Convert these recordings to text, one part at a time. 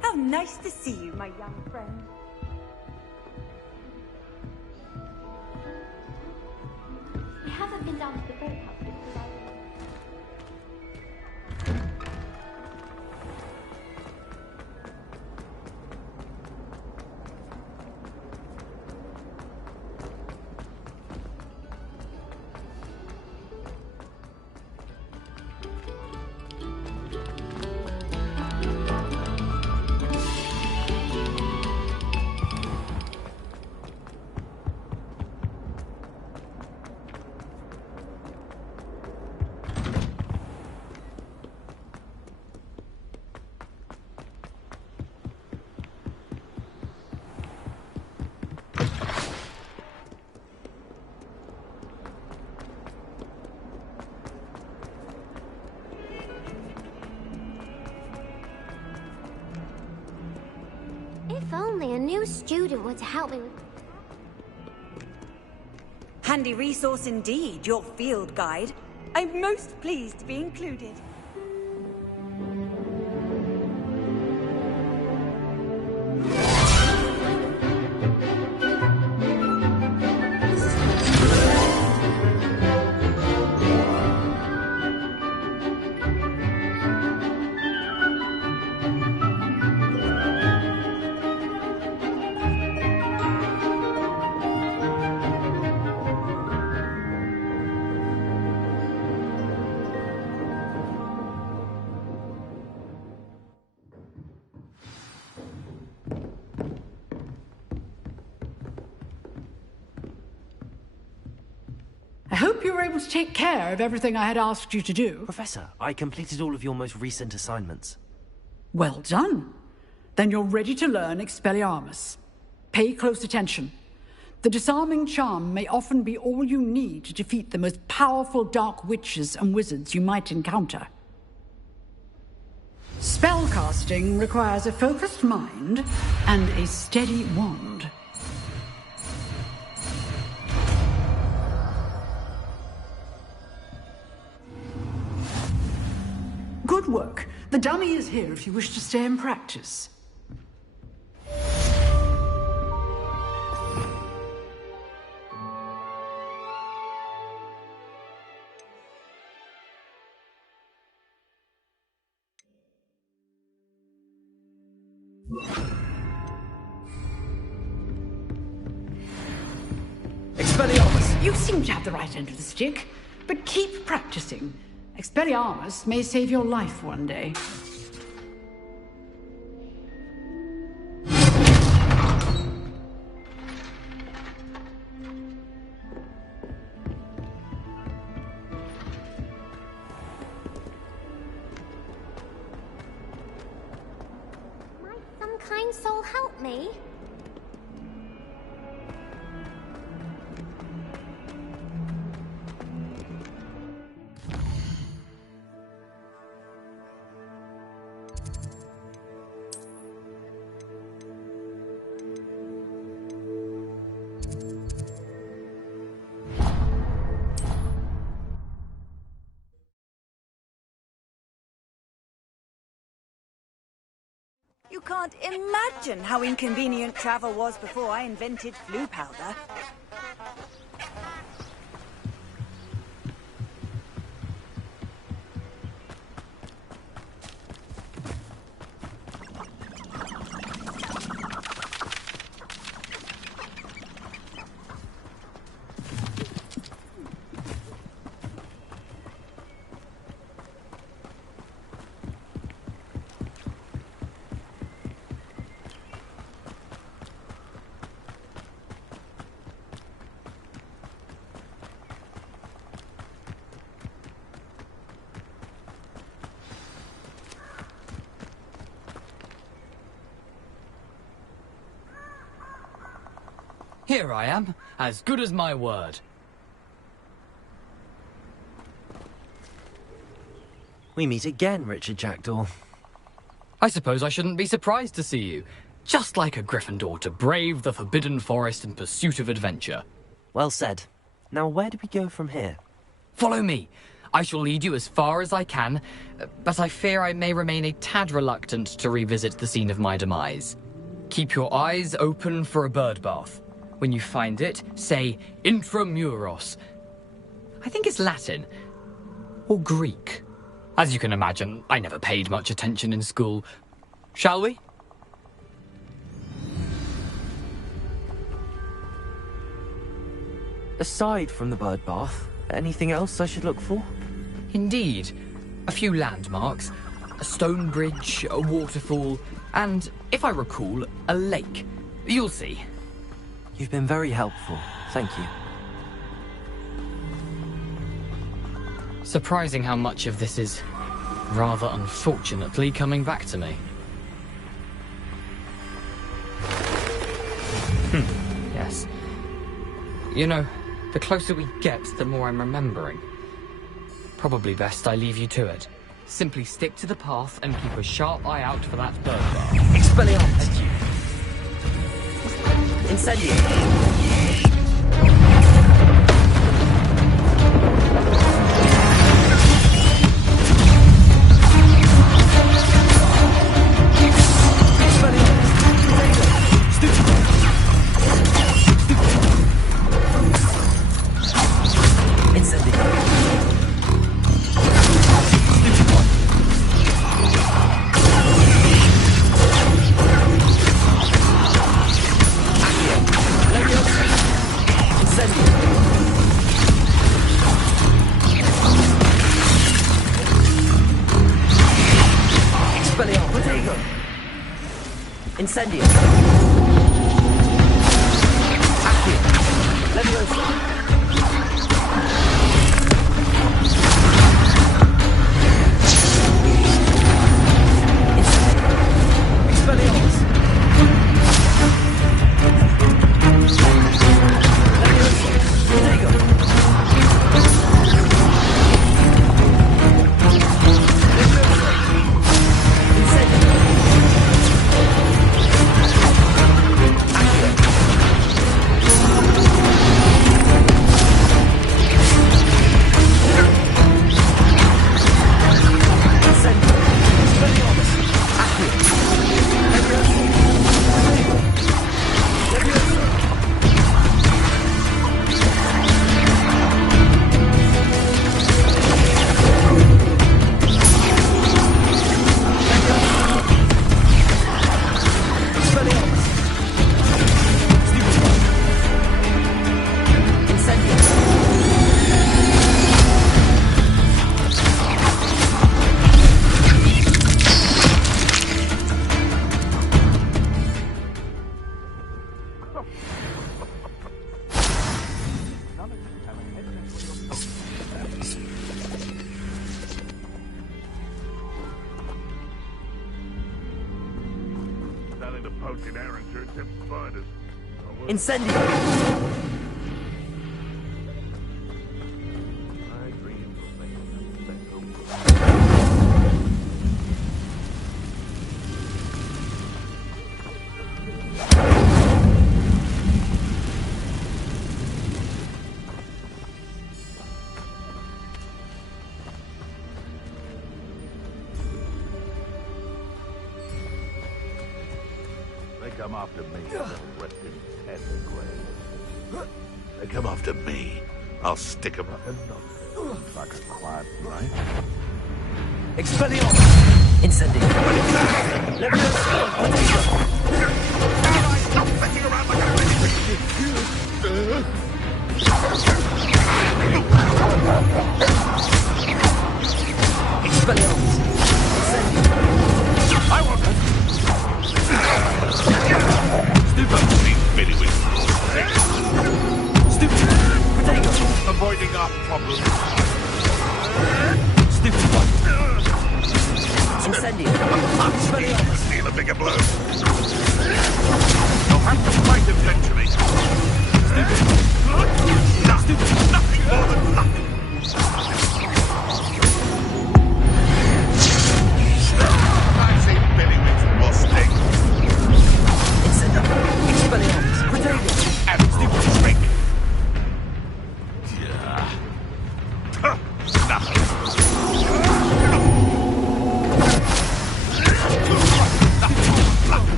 How nice to see you, my young friend. We haven't been down to the boathouse since we arrived. If only a new student were to help me with... Handy resource indeed, your field guide. I'm most pleased to be included. I hope you were able to take care of everything I had asked you to do. Professor, I completed all of your most recent assignments. Well done. Then you're ready to learn Expelliarmus. Pay close attention. The disarming charm may often be all you need to defeat the most powerful dark witches and wizards you might encounter. Spellcasting requires a focused mind and a steady wand. Good work. The dummy is here if you wish to stay and practice. Expelliarmus! You seem to have the right end of the stick, but keep practicing. Expelliarmus may save your life one day. Might some kind soul help me? You can't imagine how inconvenient travel was before I invented flu powder. Here I am, as good as my word. We meet again, Richard Jackdaw. I suppose I shouldn't be surprised to see you. Just like a Gryffindor to brave the Forbidden Forest in pursuit of adventure. Well said. Now where do we go from here? Follow me. I shall lead you as far as I can, but I fear I may remain a tad reluctant to revisit the scene of my demise. Keep your eyes open for a bird bath. When you find it, say Intramuros. I think it's Latin. Or Greek. As you can imagine, I never paid much attention in school. Shall we? Aside from the bird bath, anything else I should look for? Indeed. A few landmarks. A stone bridge, a waterfall, and, if I recall, a lake. You'll see. You've been very helpful. Thank you. Surprising how much of this is, rather unfortunately, coming back to me. Yes. You know, the closer we get, the more I'm remembering. Probably best I leave you to it. Simply stick to the path and keep a sharp eye out for that bird bar. Expelliarmus! Incendio! Incendio! Accio! Leviosa! Expelliarmus! Leviosa! Protego! Incendio! They come after me, they'll rest in ten graves. They come after me, I'll stick them up and not like a quiet night. Expelliarmus! Incendio! Leviosa! Stop fetching around like a Expelliarmus! Incendio! I want it! Stupid! Billy with Stupid! Protego! avoiding our problems. Stupid one! Incendio! Expelliarmus! Steal a bigger blow. You'll have to fight eventually. Nothing more than luck. I've seen Billywicks and Rosting. Expelliarmus! Protego! And stupid trick. Yeah. Nothing.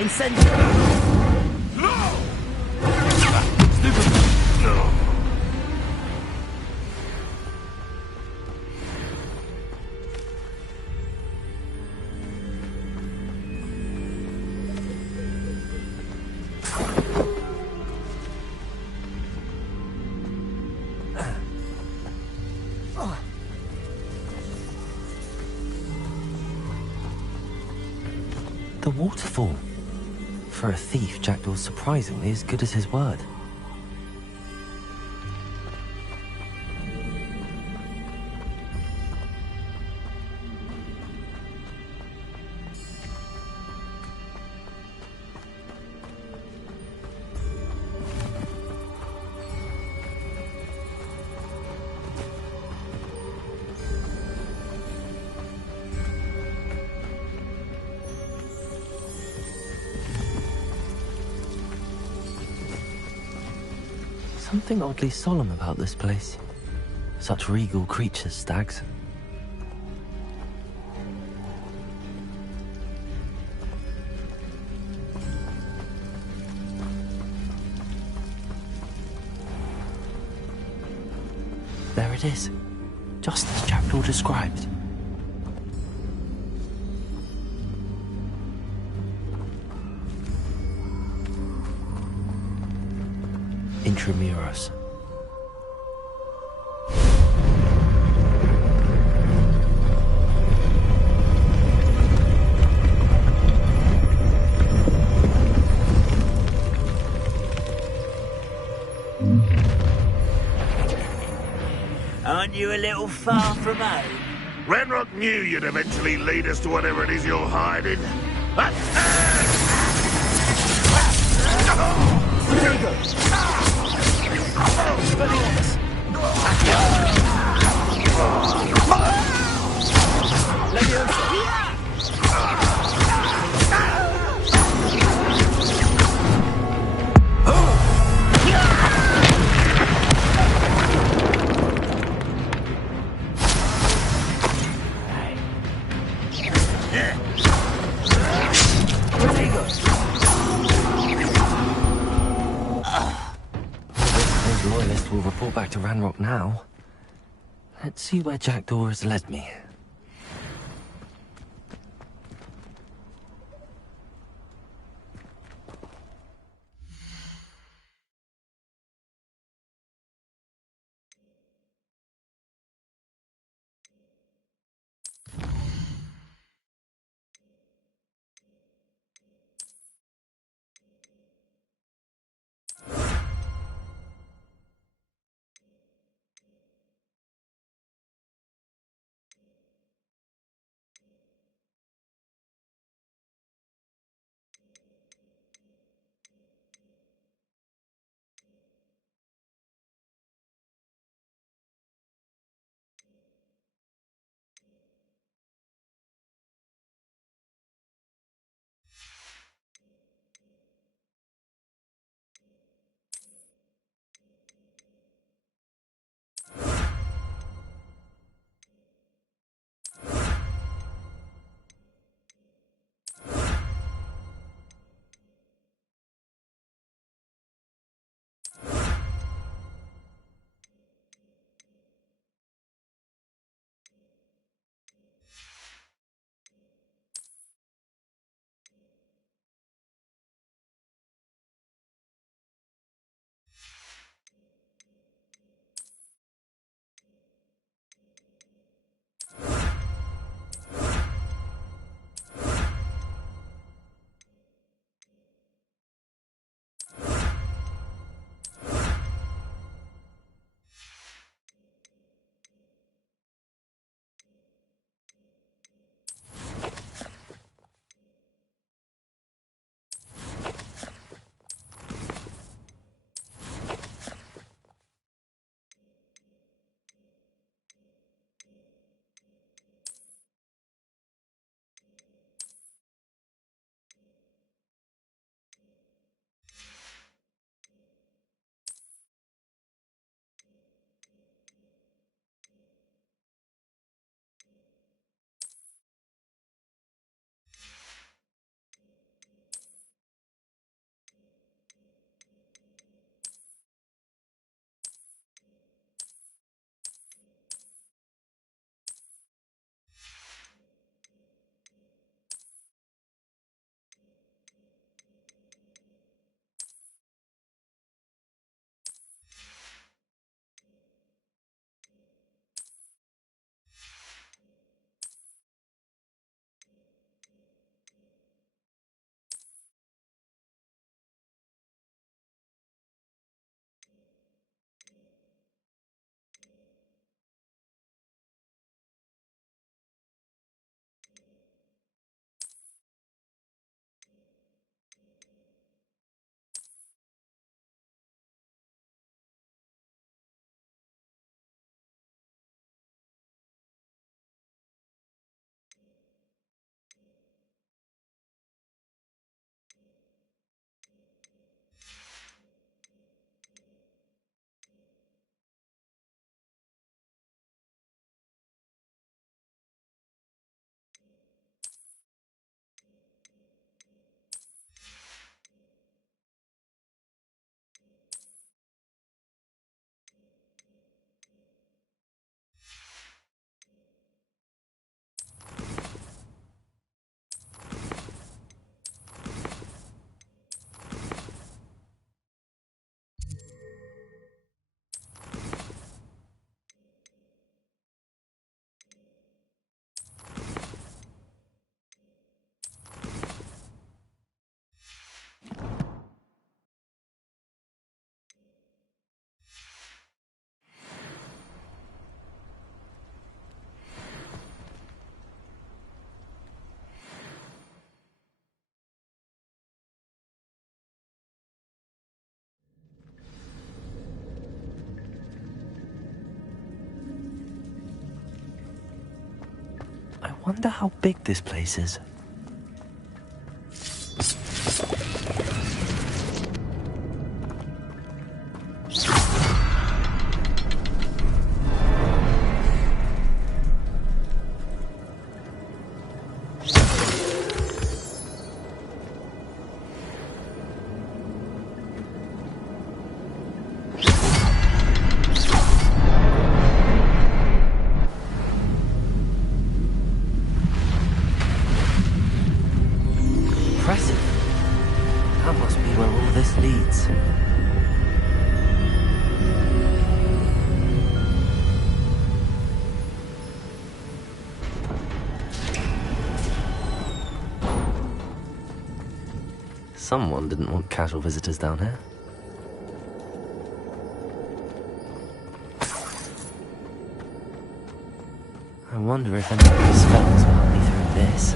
Incendio! The waterfall. For a thief, Jackdaw's surprisingly as good as his word. Something oddly solemn about this place. Such regal creatures, stags. There it is, just as Jackdaw described. Intramuros. Aren't you a little far from home? Ranrock knew you'd eventually lead us to whatever it is you're hiding. Those loyalists will report back to Ranrock now. Let's see where Jackdaw has led me. Wonder how big this place is. Impressive. That must be where all this leads. Someone didn't want casual visitors down here. I wonder if any of these spells will help me through this.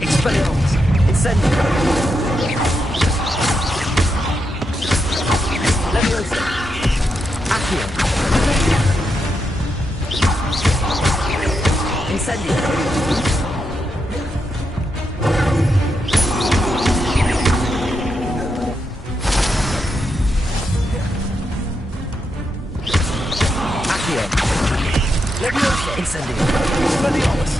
Expelliarmus! Incendio! Leviosa! Accio! Incendio! Accio! Leviosa! Incendio! Expelliarmus!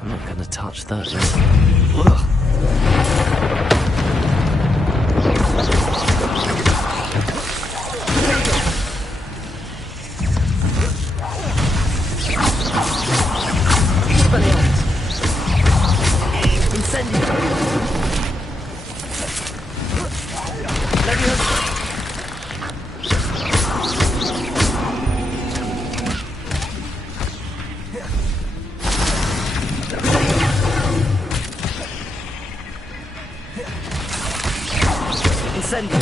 I'm not gonna touch those. Ugh. Incendio! Leviosa! Incendio!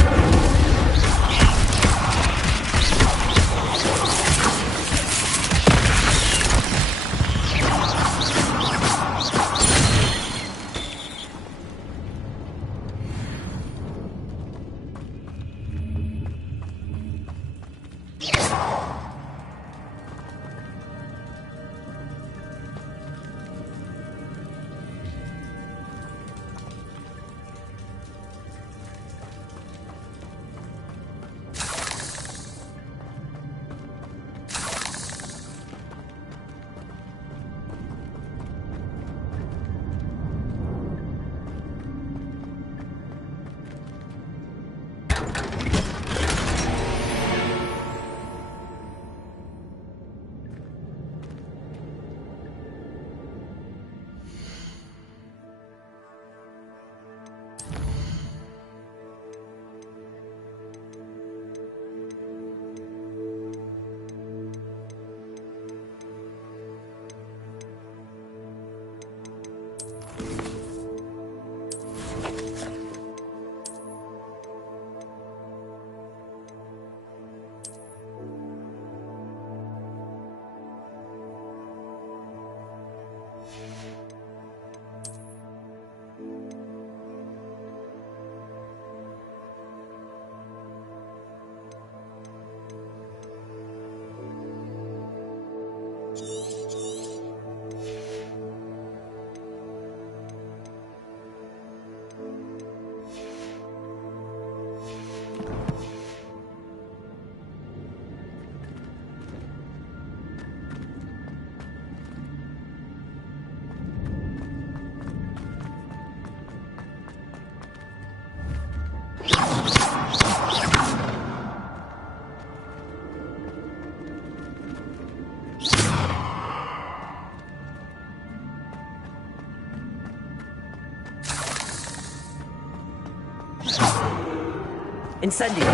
Incendio!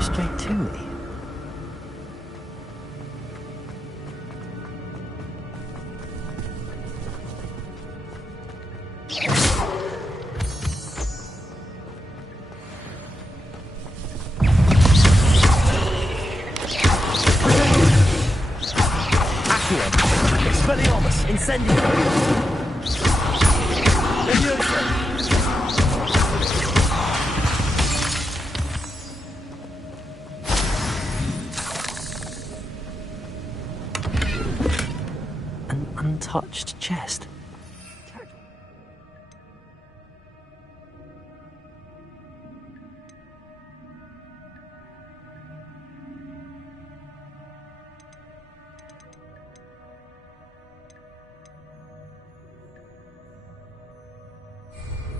Straight to me. Accio! Expelliarmus! Incendio! Leviosa! Untouched chest.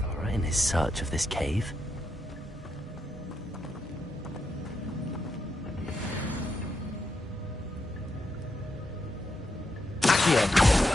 Thora in his search of this cave. Accio!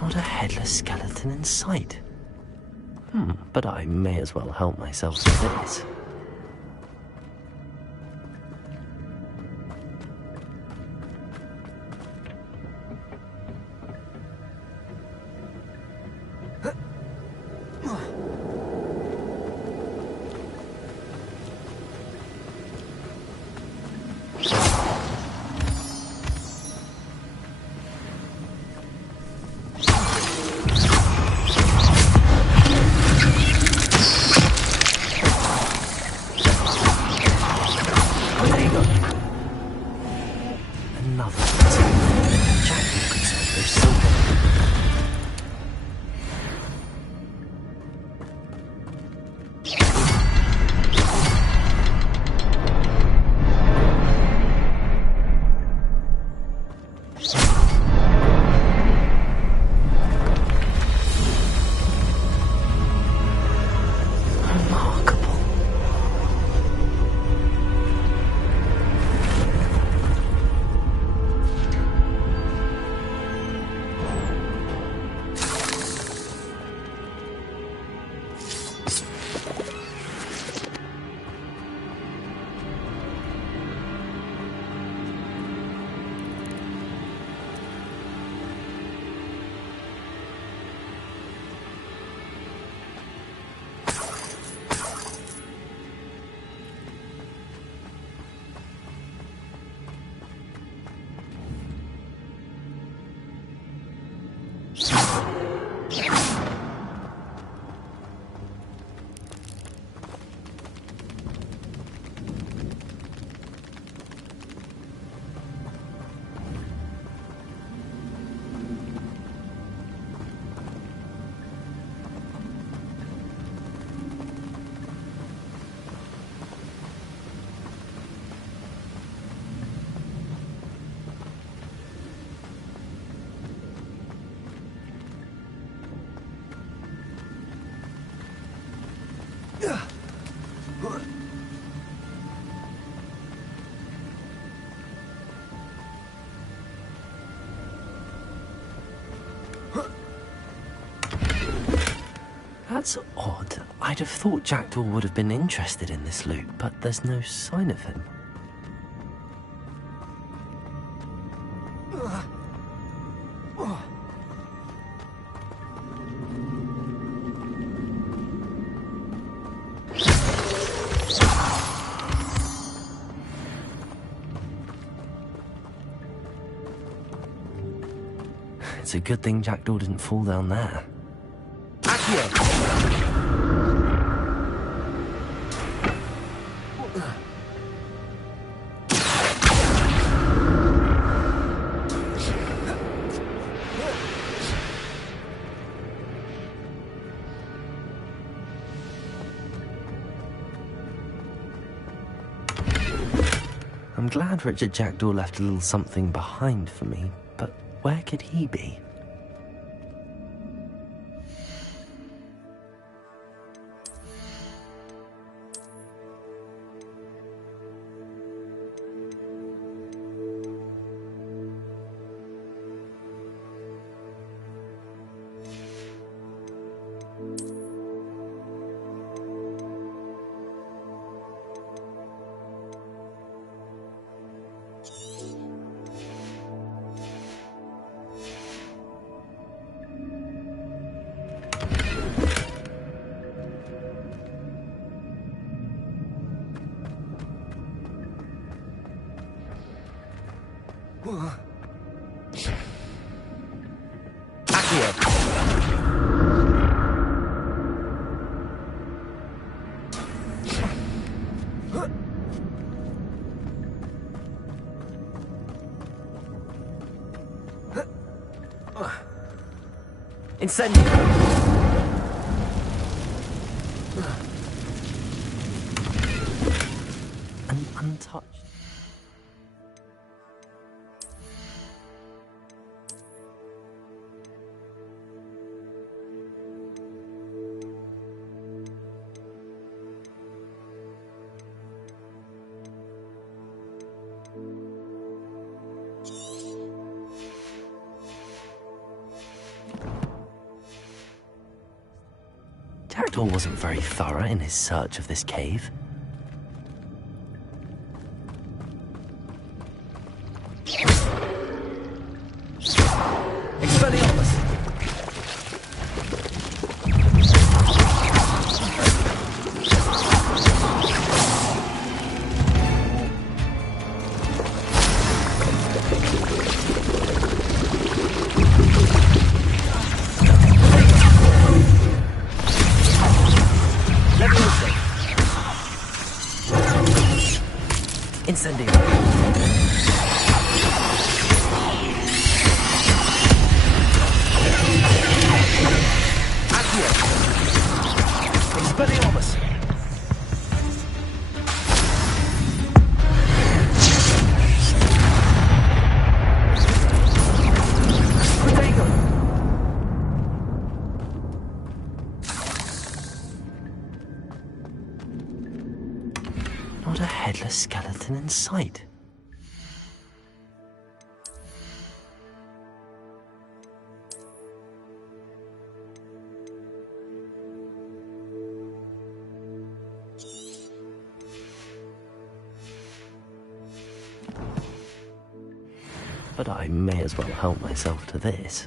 Not a headless skeleton in sight. But I may as well help myself to this. That's odd. I'd have thought Jackdaw would have been interested in this loot, but there's no sign of him. It's a good thing Jackdaw didn't fall down there. I'm glad Richard Jackdaw left a little something behind for me, but where could he be? Incendio! An untouched. Jackdaw wasn't very thorough in his search of this cave. Expelliarmus! Incendio! Accio! Expelliarmus! Protego! Not a headless skeleton in sight. But I may as well help myself to this.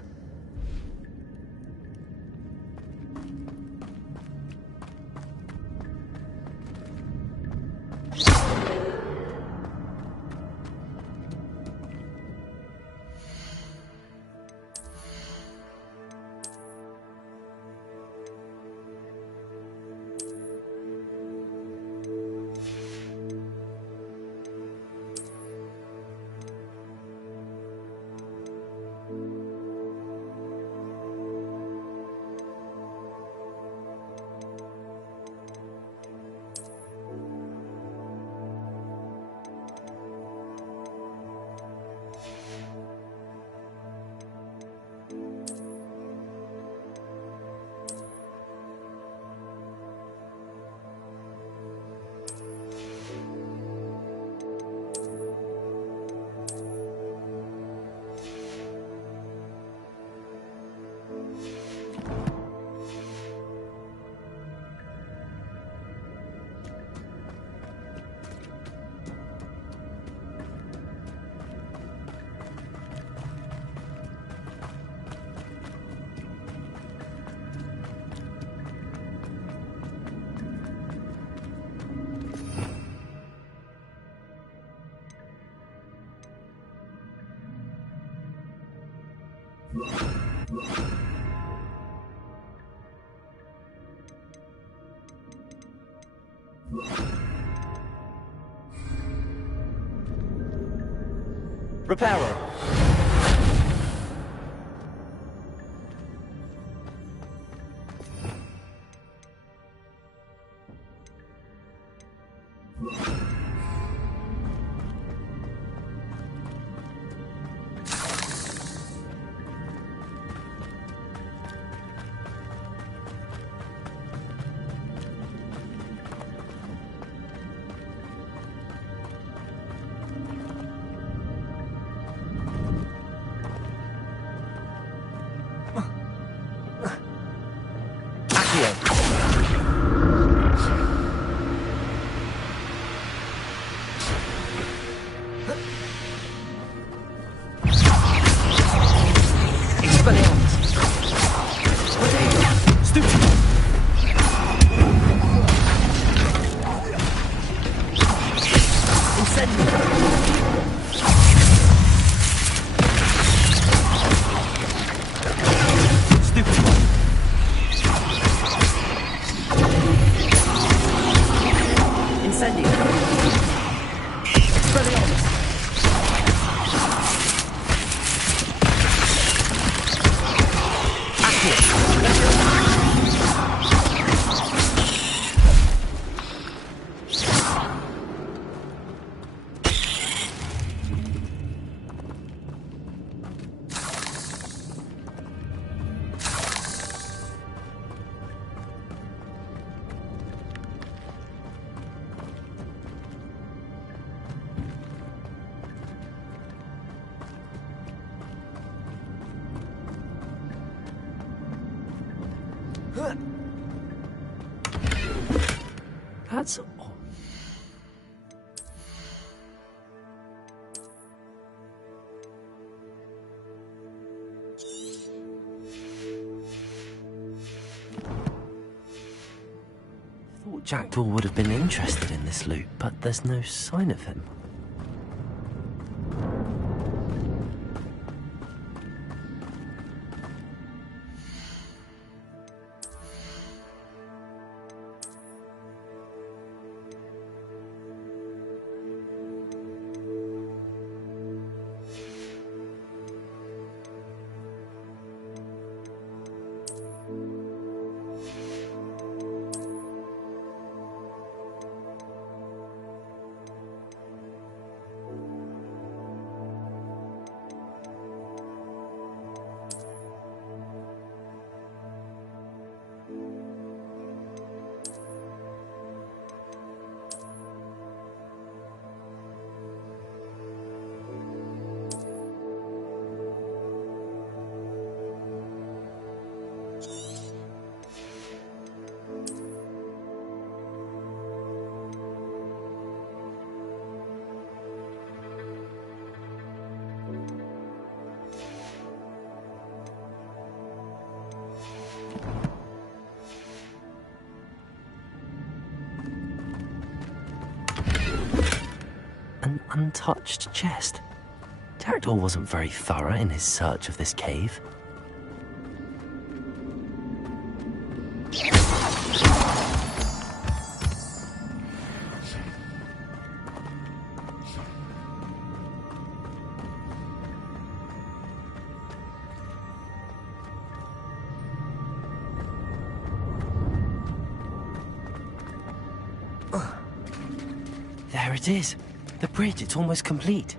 Reparo. That's all. Thought Jackdaw would have been interested in this loot, but there's no sign of him. An untouched chest. Jackdaw wasn't very thorough in his search of this cave. There it is. The bridge, it's almost complete.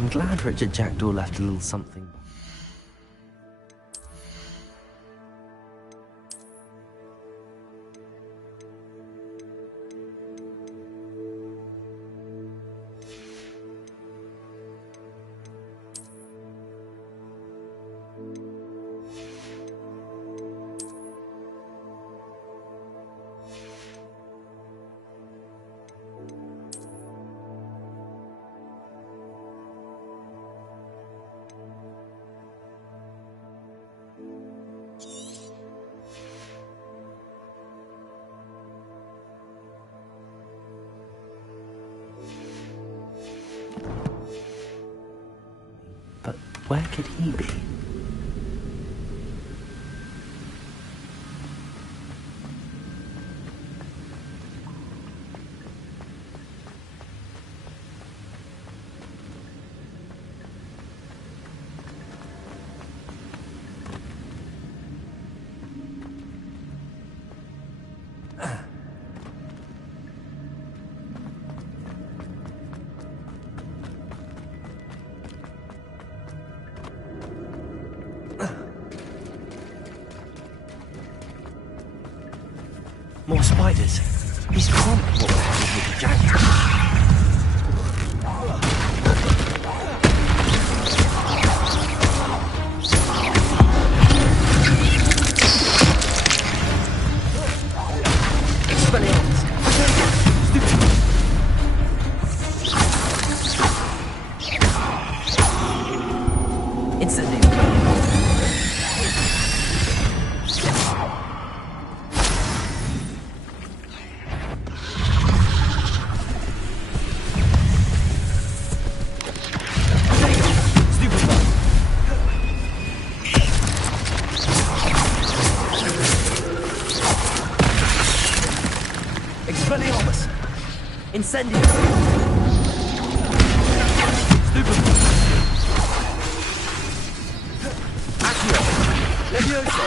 I'm glad Richard Jackdaw left a little something. But where could he be? More spiders. He's gone. What the hell is with the jacket? Incendio! Stupid! Accio! Levioso!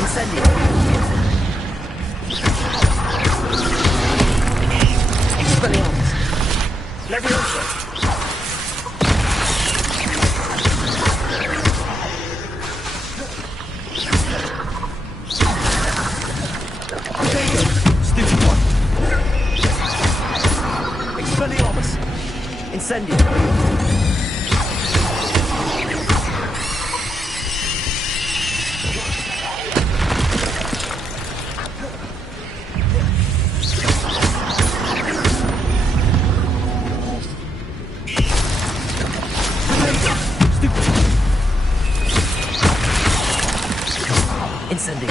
Incendio! Expelliarmus! Levioso! Incendio! Incendio!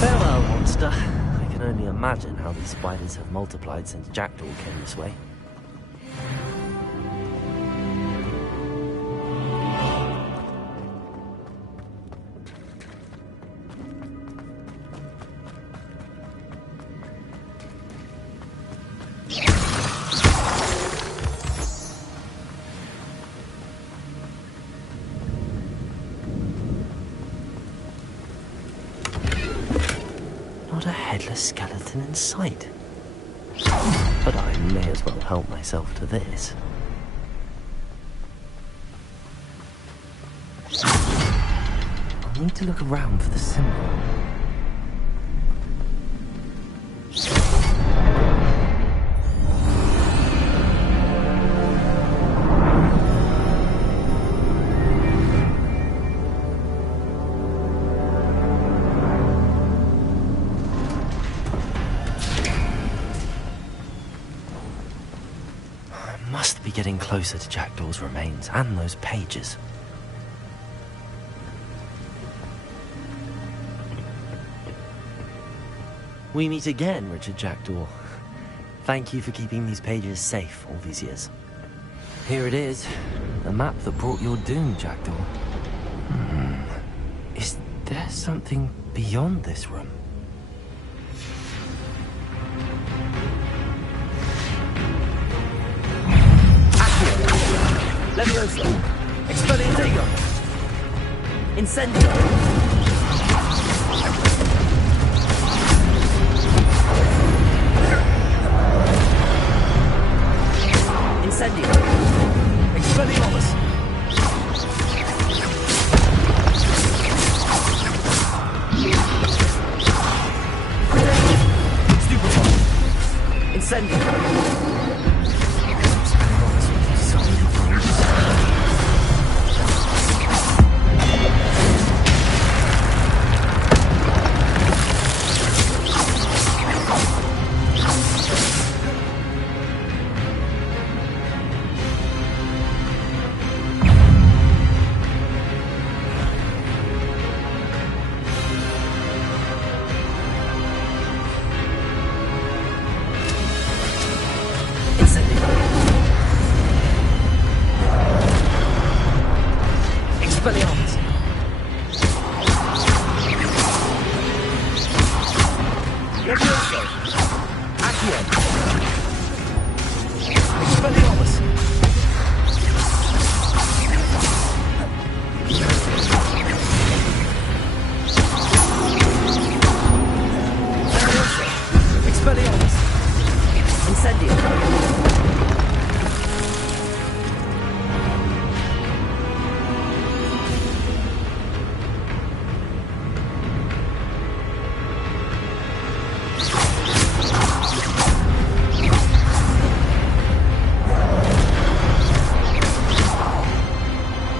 Farewell, monster. I can only imagine how these spiders have multiplied since Jackdaw came this way. Not a headless skeleton in sight. But I may as well help myself to this. I'll need to look around for the symbol. Must be getting closer to Jackdaw's remains and those pages. We meet again, Richard Jackdaw. Thank you for keeping these pages safe all these years. Here it is, the map that brought your doom, Jackdaw. Is there something beyond this room? Levioso! Expelliarmus! Incendio! Incendio! Expelliarmus! Stupefy! Incendio! Expelliarmus! Levioso! Accio! Expelliarmus! Levioso! Expelliarmus! Incendio!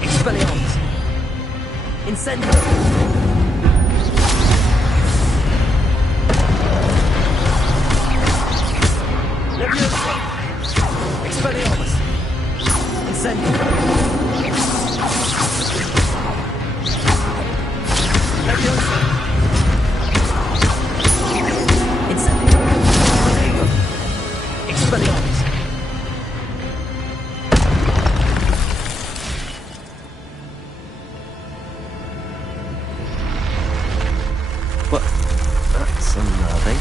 Expelliarmus! Incendio! Levioso! Expelliarmus! Incendio! Levioso! Incendio! Expelliarmus! What? That's unnerving.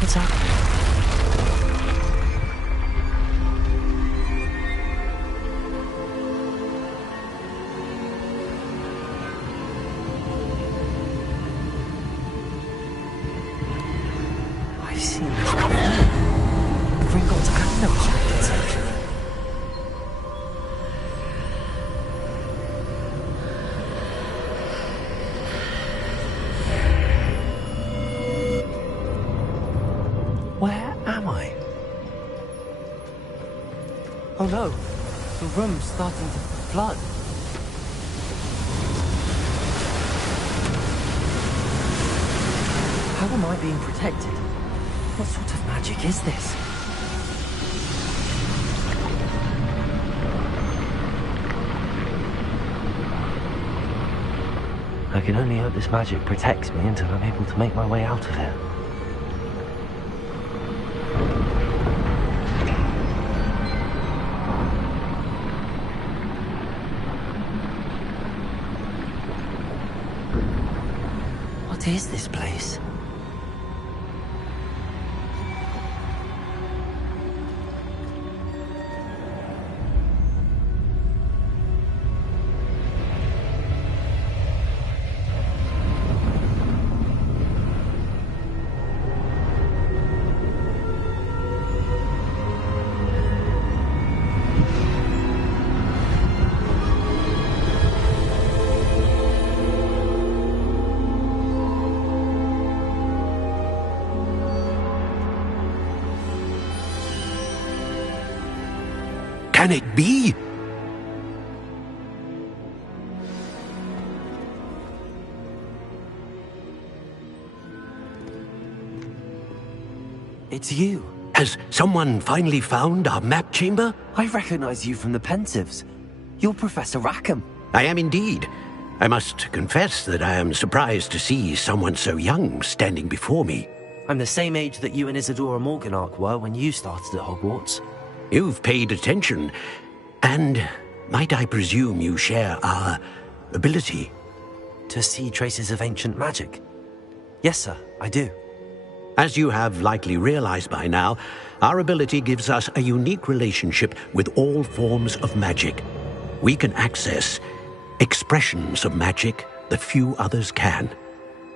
What's happening? I've seen this before. Gringotts and the Hogwarts, actually. Where am I? Oh no, the room's starting to flood. How am I being protected? What sort of magic is this? I can only hope this magic protects me until I'm able to make my way out of here. What is this place? Can it be? It's you. Has someone finally found our map chamber? I recognize you from the Pensives. You're Professor Rackham. I am indeed. I must confess that I am surprised to see someone so young standing before me. I'm the same age that you and Isadora Morganach were when you started at Hogwarts. You've paid attention, and might I presume you share our ability? To see traces of ancient magic? Yes, sir, I do. As you have likely realized by now, our ability gives us a unique relationship with all forms of magic. We can access expressions of magic that few others can.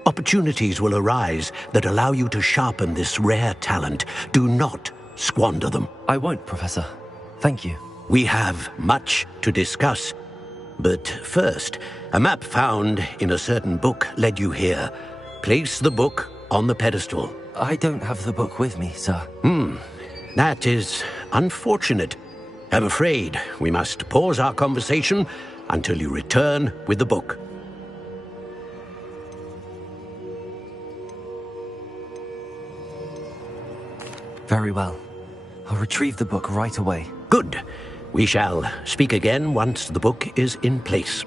Opportunities will arise that allow you to sharpen this rare talent. Do not squander them. I won't, Professor. Thank you. We have much to discuss. But first, a map found in a certain book led you here. Place the book on the pedestal. I don't have the book with me, sir. That is unfortunate. I'm afraid we must pause our conversation until you return with the book. Very well. I'll retrieve the book right away. Good. We shall speak again once the book is in place.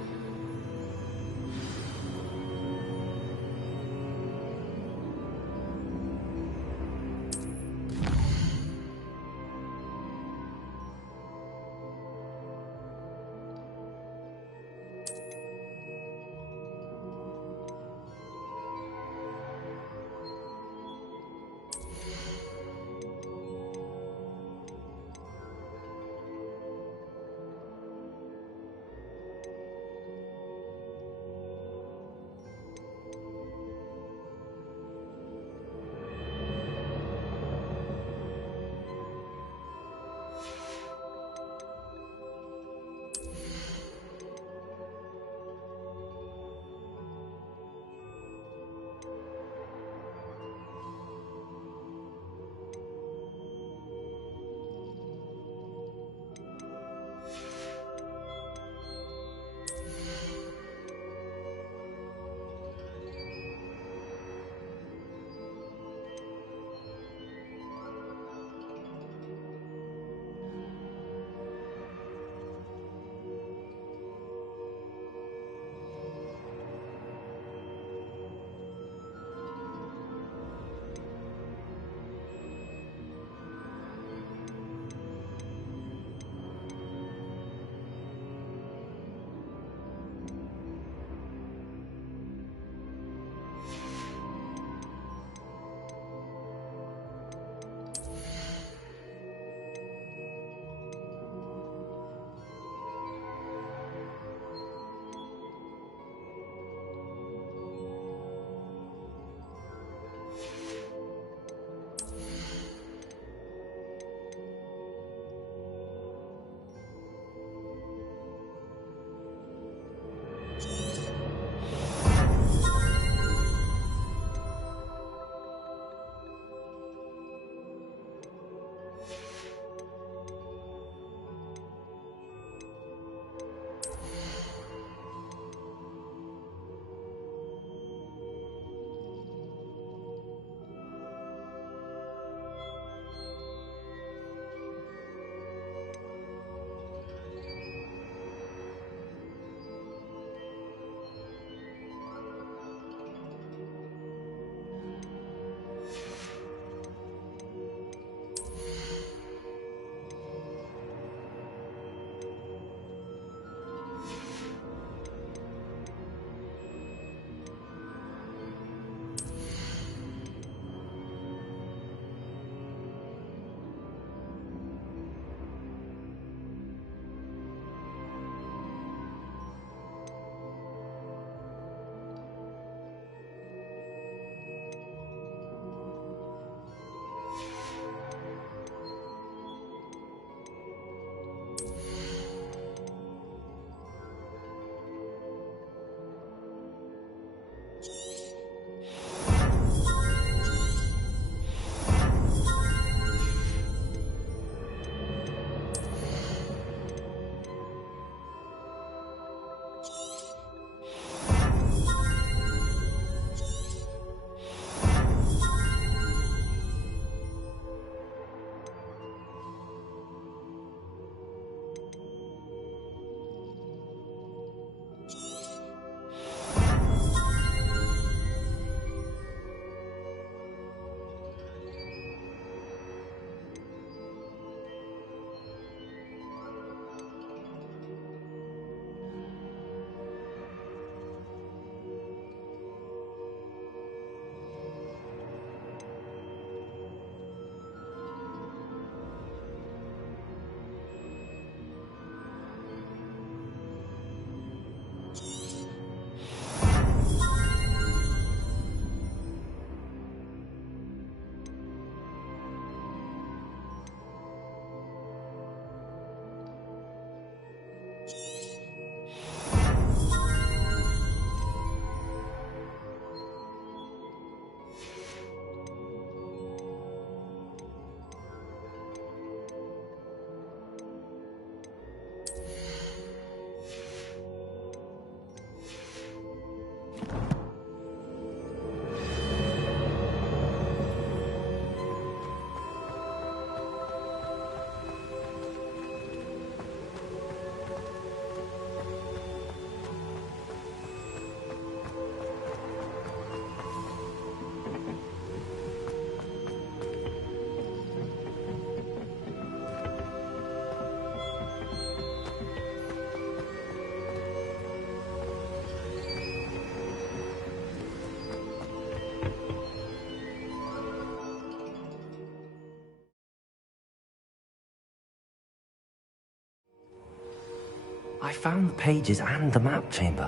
I found the pages and the map chamber.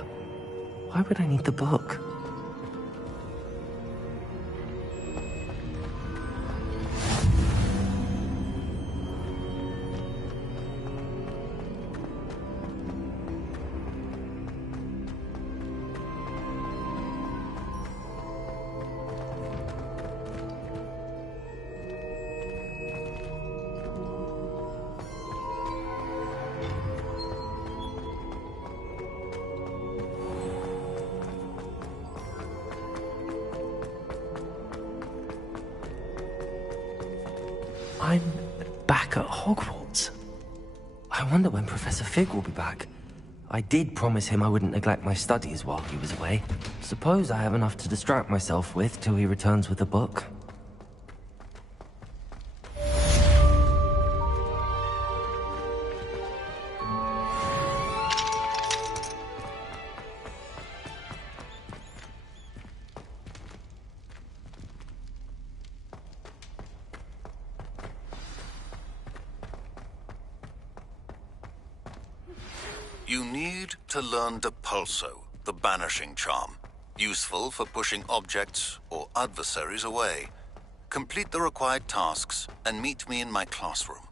Why would I need the book? I'm back at Hogwarts. I wonder when Professor Fig will be back. I did promise him I wouldn't neglect my studies while he was away. Suppose I have enough to distract myself with till he returns with a book. You need to learn Depulso, the banishing charm. Useful for pushing objects or adversaries away. Complete the required tasks and meet me in my classroom.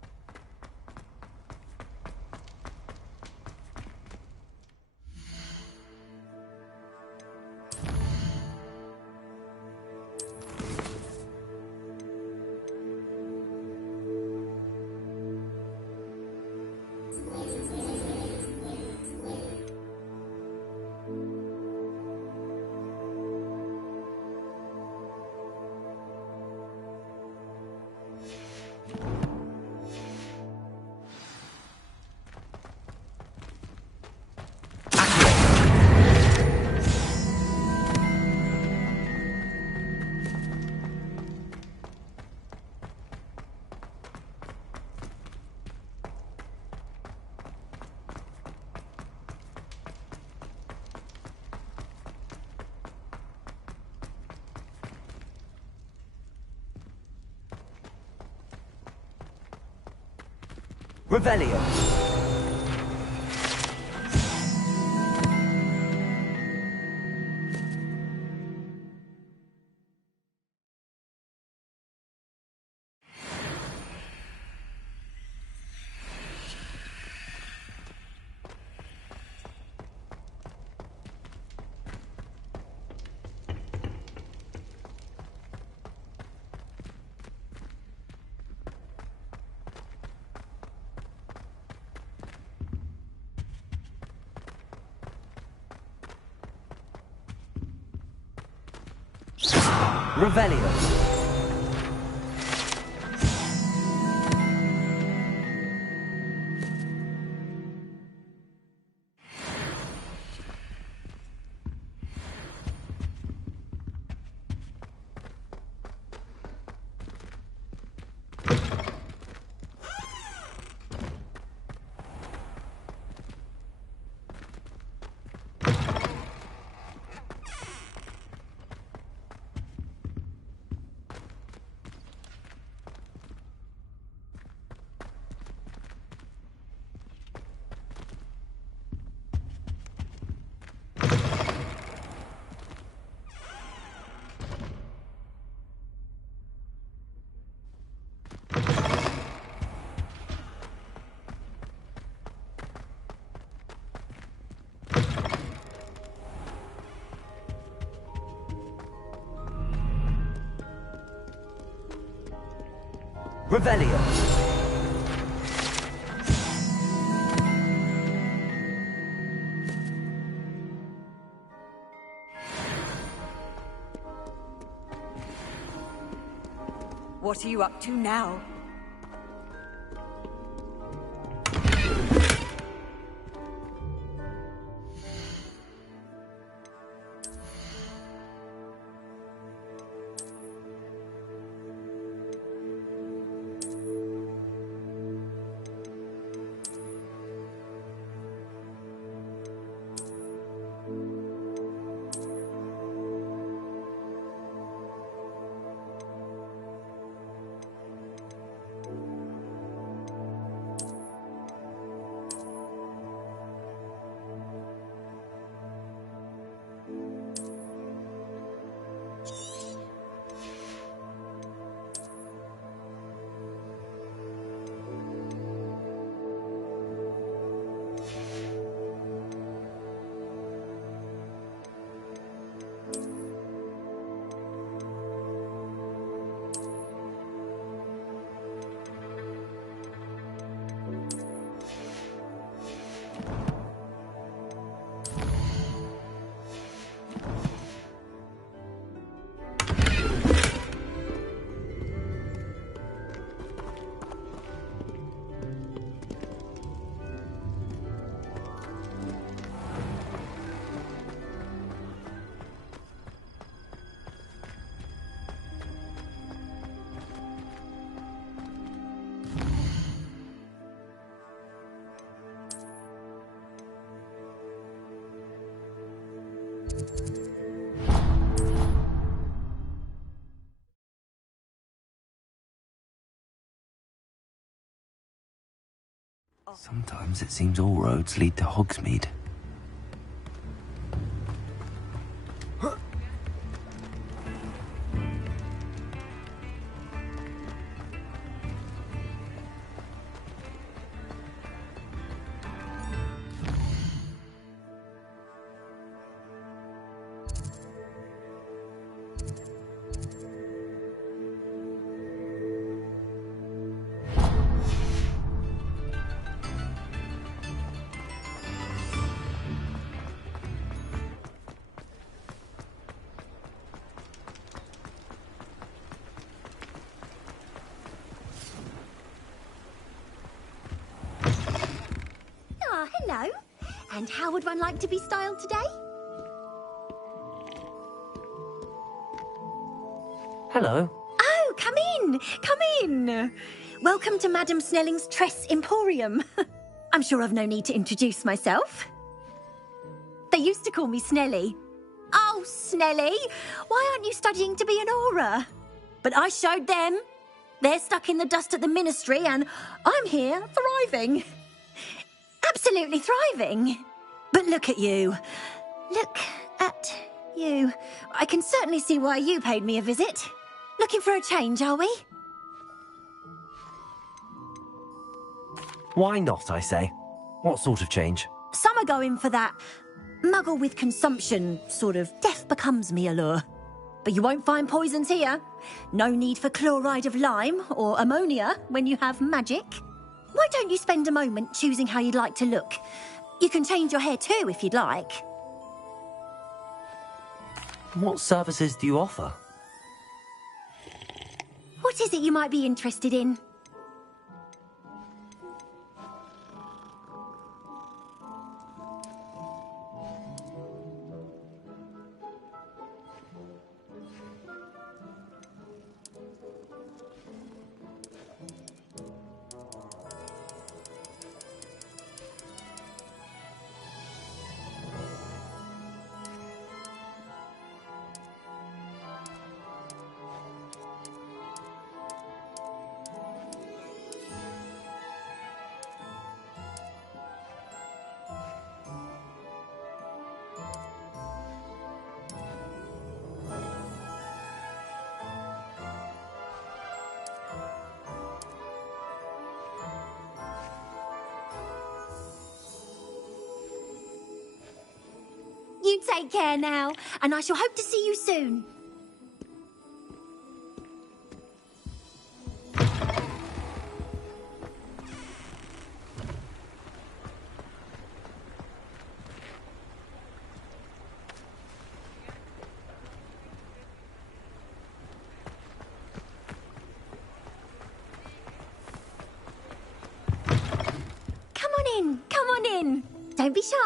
Revelio. Revelio. Revelio. What are you up to now? Sometimes it seems all roads lead to Hogsmeade. Hello. And how would one like to be styled today? Hello. Oh, come in. Come in. Welcome to Madam Snelling's Tress Emporium. I'm sure I've no need to introduce myself. They used to call me Snelly. Oh, Snelly, why aren't you studying to be an aura? But I showed them. They're stuck in the dust at the ministry and I'm here thriving. Absolutely thriving. But look at you. Look at you. I can certainly see why you paid me a visit. Looking for a change, are we? Why not, I say? What sort of change? Some are going for that muggle with consumption, sort of death becomes me allure. But you won't find poisons here. No need for chloride of lime or ammonia when you have magic. Why don't you spend a moment choosing how you'd like to look? You can change your hair too if you'd like. What services do you offer? What is it you might be interested in? You take care now, and I shall hope to see you soon. Come on in, come on in. Don't be shy.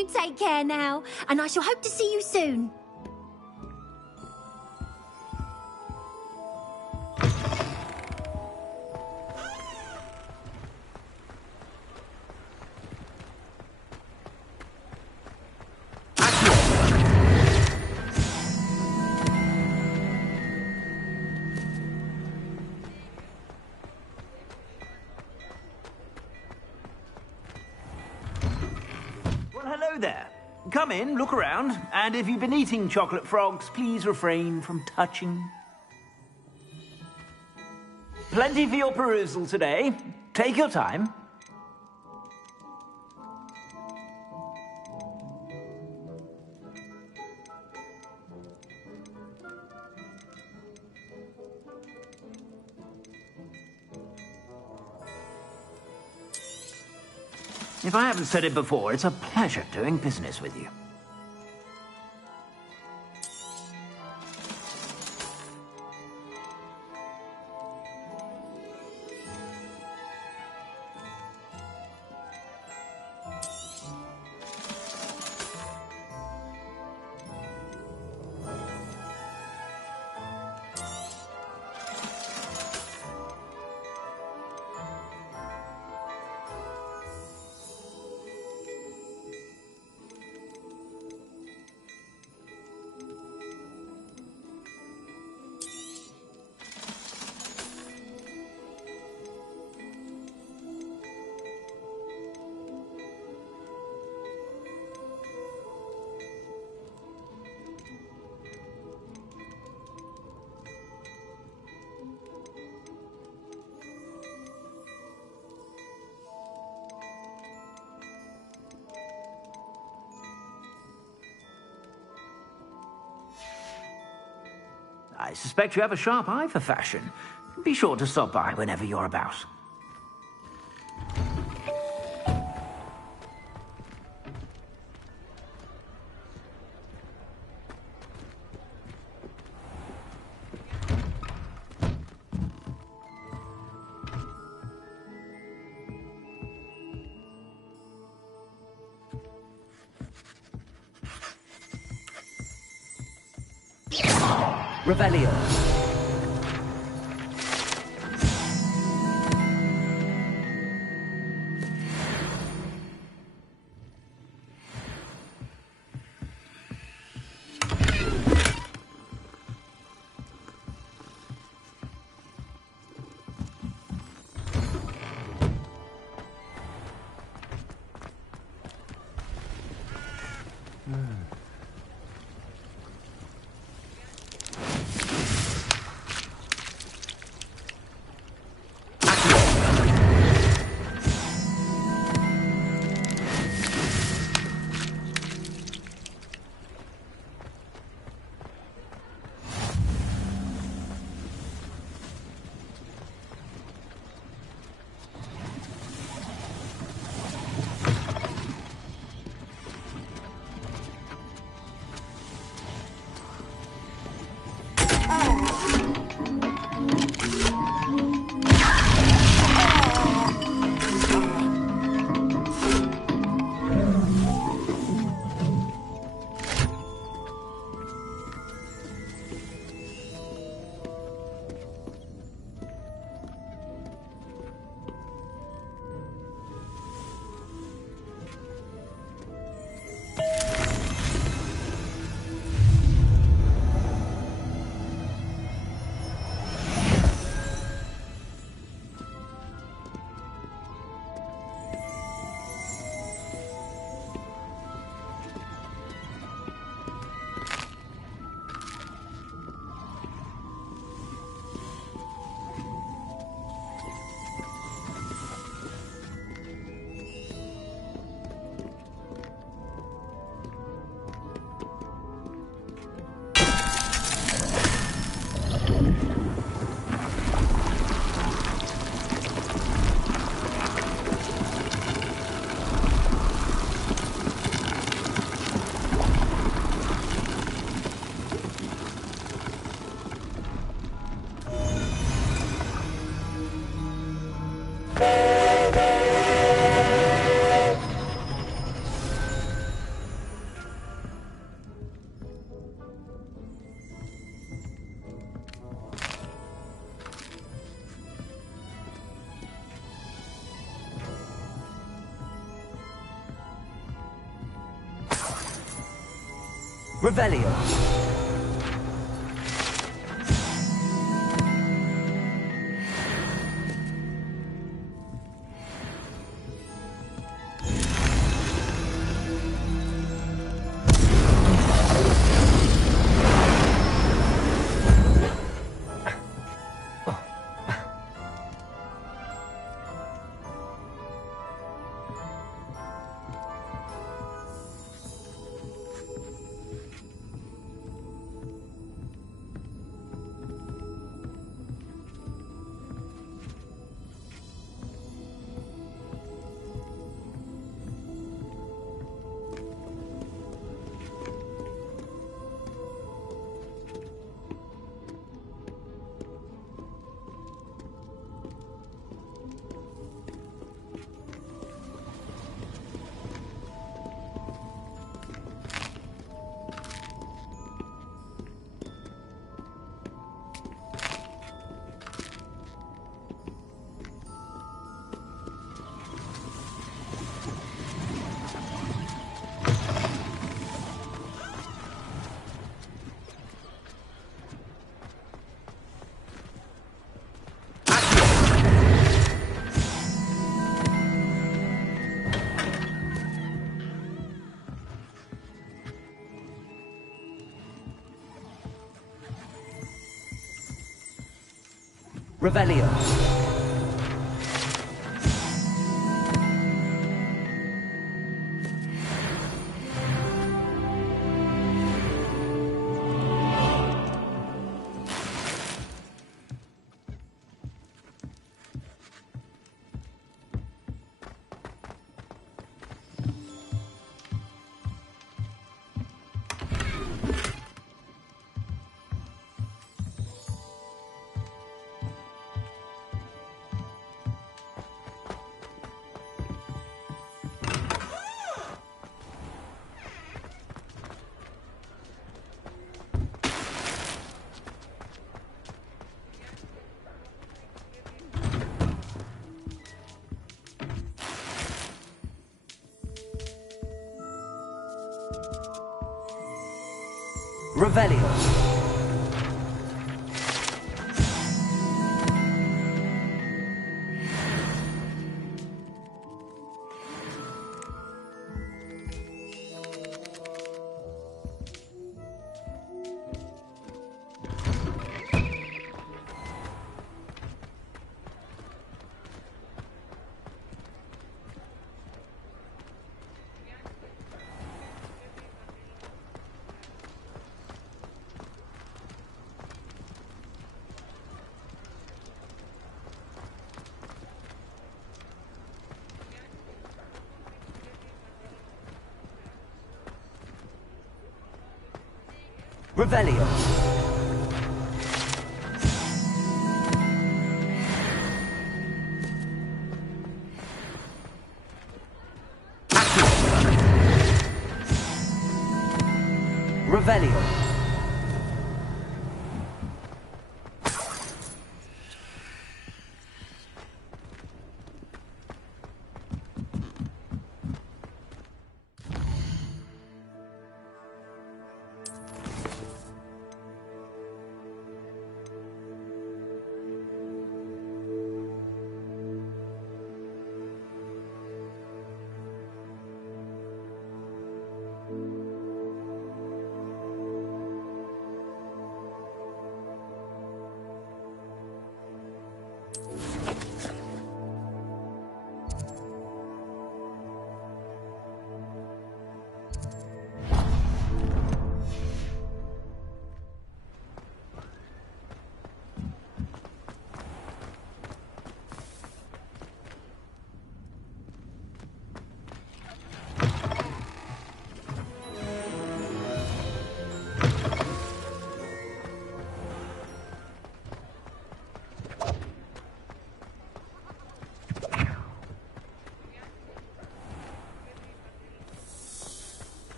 You take care now, and I shall hope to see you soon. Hello there. Come in, look around, and if you've been eating chocolate frogs, please refrain from touching. Plenty for your perusal today. Take your time. If I haven't said it before, it's a pleasure doing business with you. I suspect you have a sharp eye for fashion. Be sure to stop by whenever you're about. Revelio. Revelio. Revelio. Revelio. Revelio. Revelio.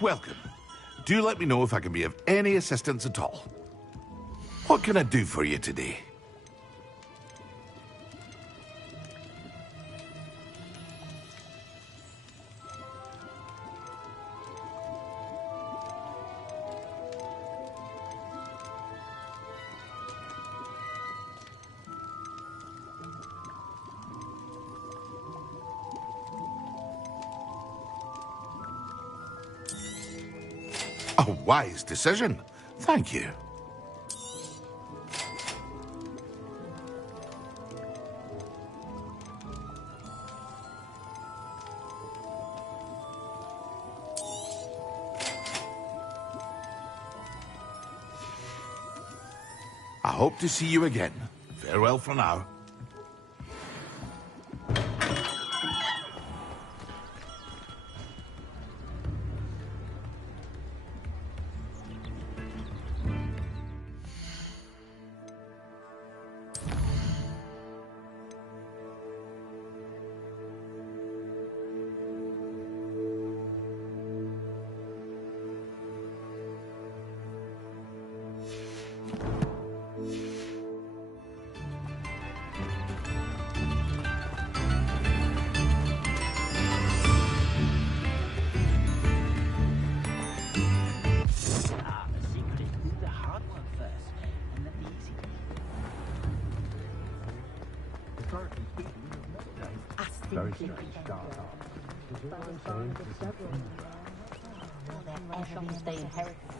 Welcome. Do let me know if I can be of any assistance at all. What can I do for you today? A wise decision. Thank you. I hope to see you again. Farewell for now.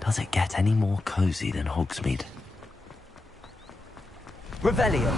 Does it get any more cozy than Hogsmeade? Revelio!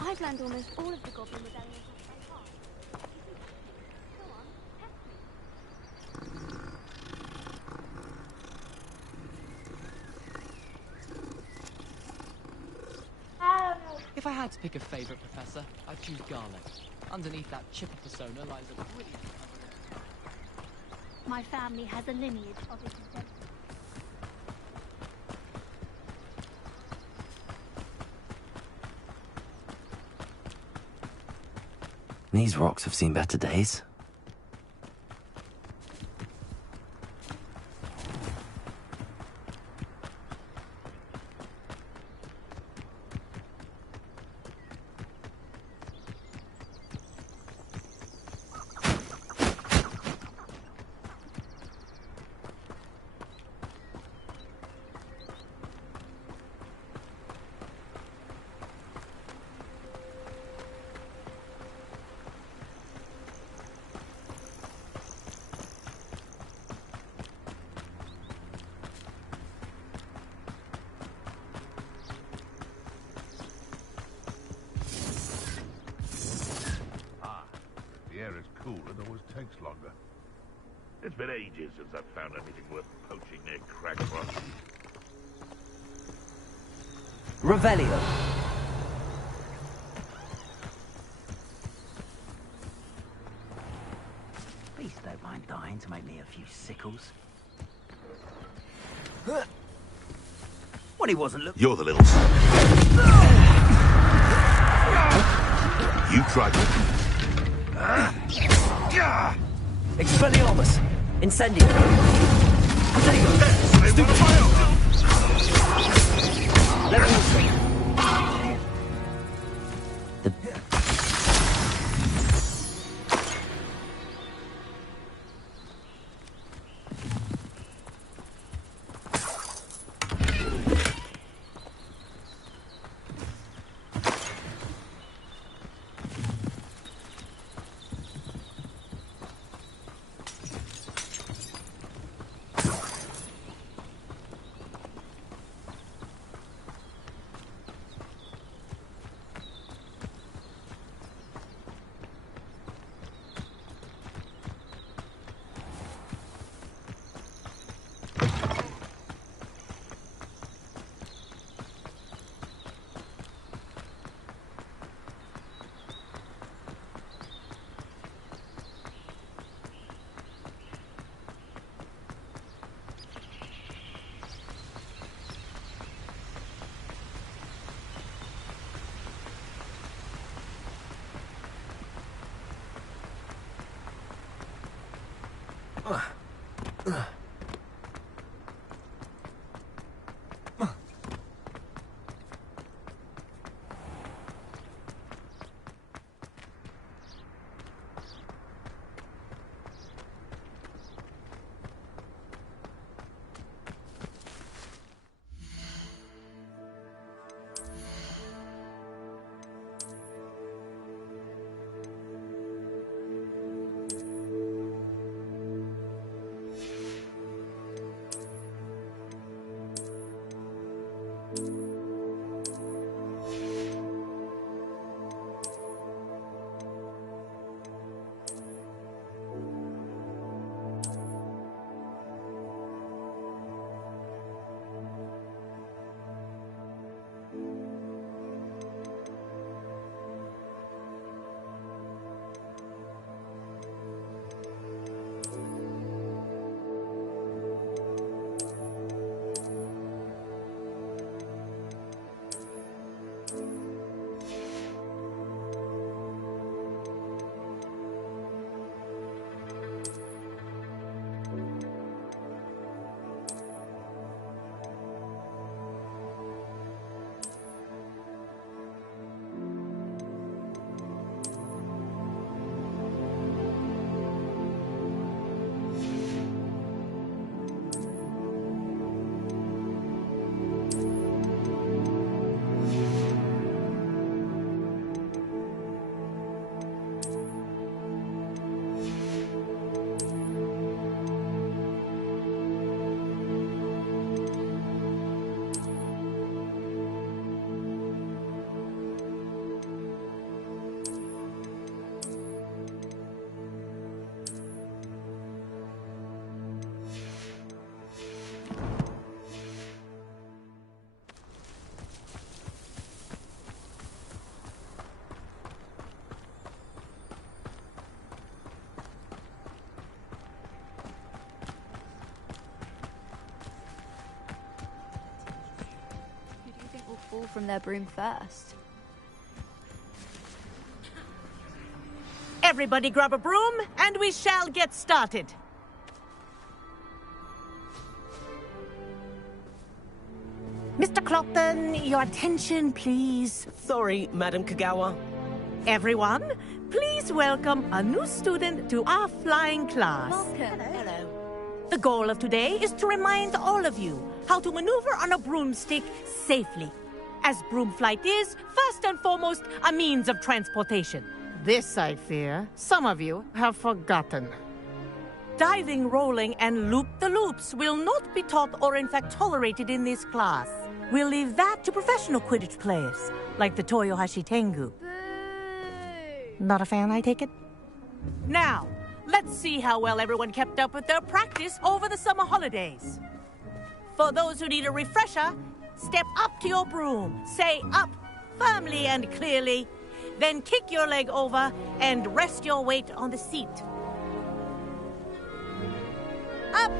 I've learned almost all of the goblin medallions by heart. Go on, test me. If I had to pick a favourite professor, I'd choose Garlic. Underneath that chipper persona lies a brilliant... My family has a lineage of exemplary. These rocks have seen better days. It always takes longer. It's been ages since I've found anything worth poaching near Crackfrost. Revelio. Beast don't mind dying to make me a few sickles. When he wasn't looking... You're the little... You tried it. Expelliarmus! Incendio! Potato! Stupefy! Leviosa! Fall from their broom first. Everybody grab a broom, and we shall get started. Mr. Clopton, your attention, please. Sorry, Madam Kagawa. Everyone, please welcome a new student to our flying class. Welcome. Hello. The goal of today is to remind all of you how to maneuver on a broomstick safely, as broom flight is, first and foremost, a means of transportation. This, I fear, some of you have forgotten. Diving, rolling, and loop-the-loops will not be taught or in fact tolerated in this class. We'll leave that to professional Quidditch players, like the Toyohashi Tengu. Not a fan, I take it? Now, let's see how well everyone kept up with their practice over the summer holidays. For those who need a refresher, step up to your broom, say up firmly and clearly, then kick your leg over and rest your weight on the seat. Up!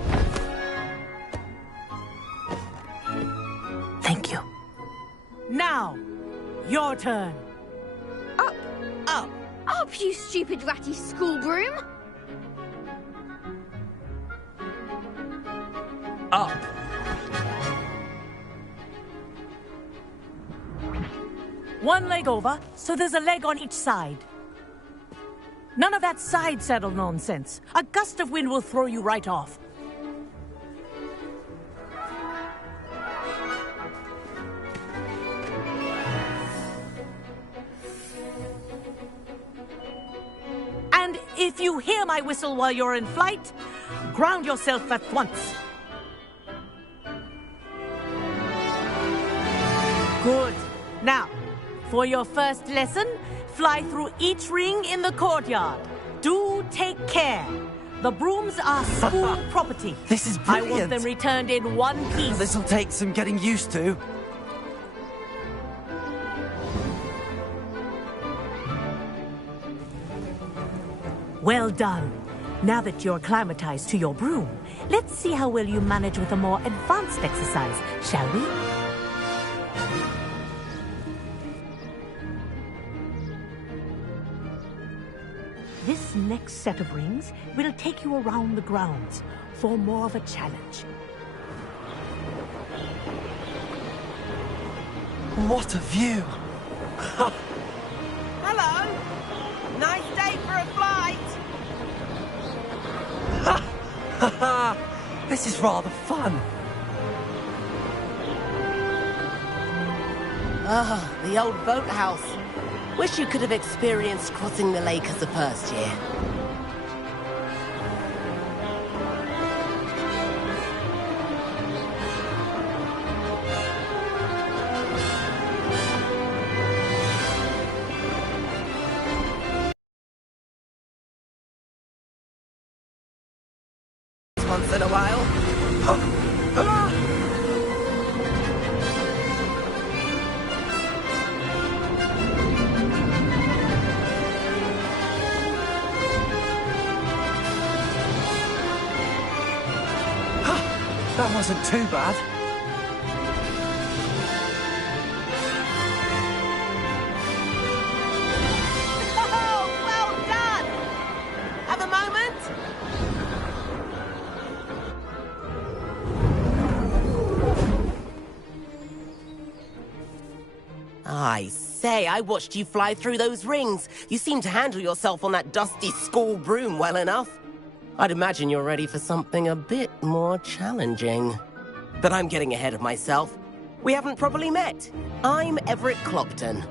Thank you. Now, your turn. Up! Up! Up, you stupid ratty school broom! Up! One leg over, so there's a leg on each side. None of that side saddle nonsense. A gust of wind will throw you right off. And if you hear my whistle while you're in flight, ground yourself at once. Good. Now, for your first lesson, fly through each ring in the courtyard. Do take care. The brooms are school property. This is I brilliant. want them returned in one piece. This'll take some getting used to. Well done. Now that you're acclimatized to your broom, let's see how well you manage with a more advanced exercise, shall we? This next set of rings will take you around the grounds for more of a challenge. What a view! Hello! Nice day for a flight! This is rather fun. Ah, the old boathouse. Wish you could have experienced crossing the lake as a first year. Once in a while. That wasn't too bad. Oh, well done! Have a moment? I say, I watched you fly through those rings. You seem to handle yourself on that dusty school broom well enough. I'd imagine you're ready for something a bit more challenging. But I'm getting ahead of myself. We haven't properly met. I'm Everett Clopton.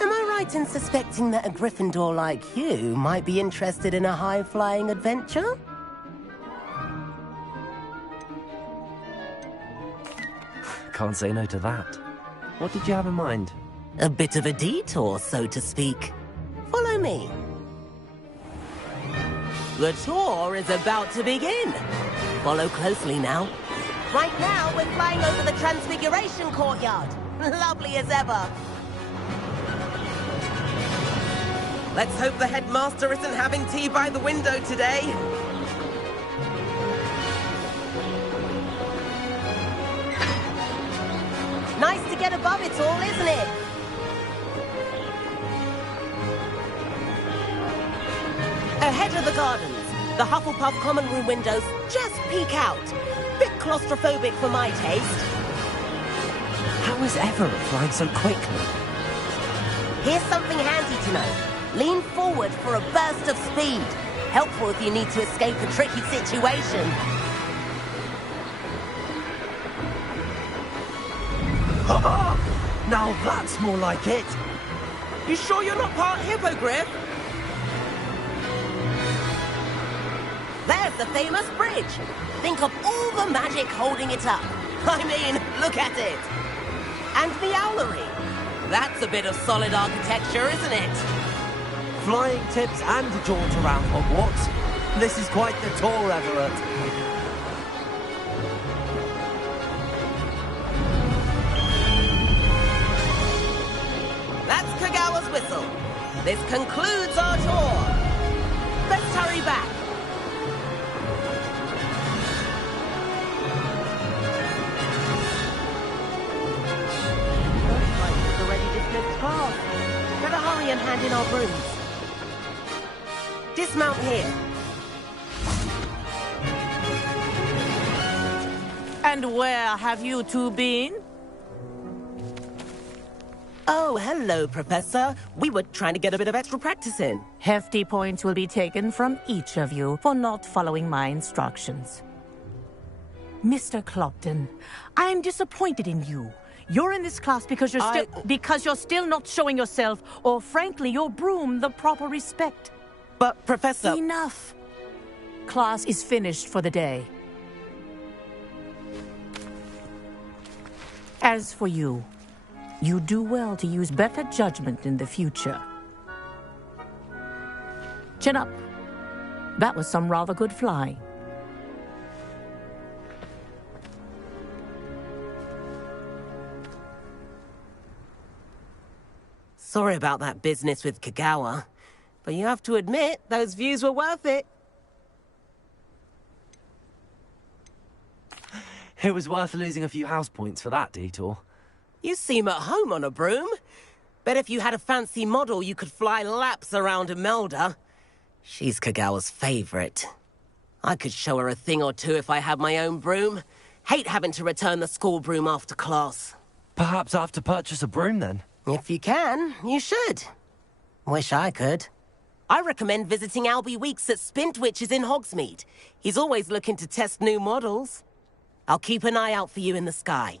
Am I right in suspecting that a Gryffindor like you might be interested in a high-flying adventure? Can't say no to that. What did you have in mind? A bit of a detour, so to speak. Follow me. The tour is about to begin. Follow closely now. Right now, we're flying over the Transfiguration Courtyard. Lovely as ever. Let's hope the headmaster isn't having tea by the window today. Nice to get above it all, isn't it? Ahead of the gardens, the Hufflepuff common room windows just peek out. Bit claustrophobic for my taste. How is Everett flying so quickly? Here's something handy to know. Lean forward for a burst of speed. Helpful if you need to escape a tricky situation. Now that's more like it. You sure you're not part hippogriff? There's the famous bridge. Think of all the magic holding it up. I mean, look at it. And the owlery. That's a bit of solid architecture, isn't it? Flying tips and a jaunt around Hogwarts. This is quite the tour, Everett. That's Kagawa's whistle. This concludes our tour. Let's hurry back. Better hurry and hand in our brooms. Dismount here. And where have you two been? Oh, hello, Professor. We were trying to get a bit of extra practice in. Hefty points will be taken from each of you for not following my instructions. Mr. Clopton, I am disappointed in you. You're in this class because you're still not showing yourself, or frankly, your broom, the proper respect. But, Professor... Enough. Class is finished for the day. As for you, you do well to use better judgment in the future. Chin up. That was some rather good flying. Sorry about that business with Kagawa, but you have to admit, those views were worth it. It was worth losing a few house points for that detour. You seem at home on a broom. Bet if you had a fancy model, you could fly laps around Imelda. She's Kagawa's favorite. I could show her a thing or two if I had my own broom. Hate having to return the school broom after class. Perhaps I have to purchase a broom then? If you can, you should. Wish I could. I recommend visiting Albie Weeks at Spintwitches in Hogsmeade. He's always looking to test new models. I'll keep an eye out for you in the sky.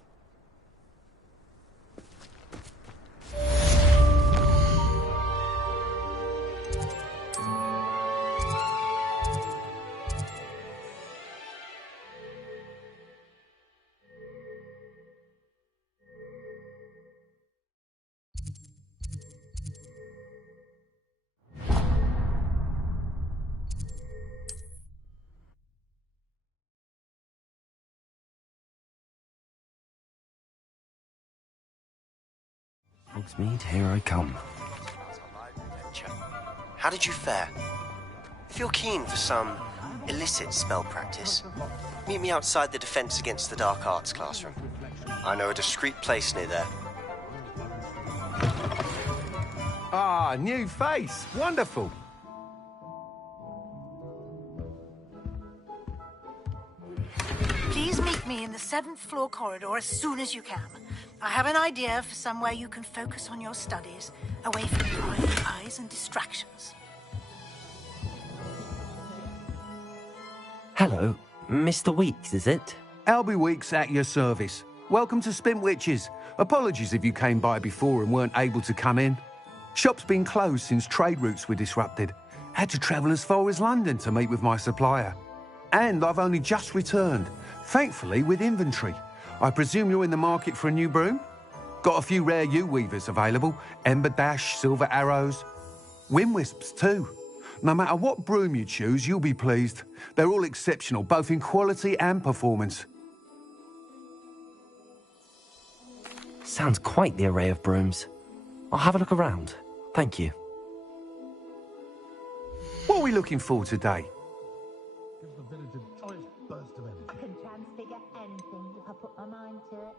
Hogsmeade, here I come. How did you fare? If you're keen for some illicit spell practice, meet me outside the Defense Against the Dark Arts classroom. I know a discreet place near there. Ah, new face. Wonderful. Please meet me in the 7th floor corridor as soon as you can. I have an idea for somewhere you can focus on your studies, away from prying eyes and distractions. Hello, Mr. Weeks, is it? Albie Weeks at your service. Welcome to Spintwitches. Apologies if you came by before and weren't able to come in. Shop's been closed since trade routes were disrupted. Had to travel as far as London to meet with my supplier. And I've only just returned, thankfully with inventory. I presume you're in the market for a new broom? Got a few rare yew-weavers available. Ember Dash, Silver Arrows. Wind-wisps too. No matter what broom you choose, you'll be pleased. They're all exceptional, both in quality and performance. Sounds quite the array of brooms. I'll have a look around. Thank you. What are we looking for today? I can transfigure anything if I put my mind to it.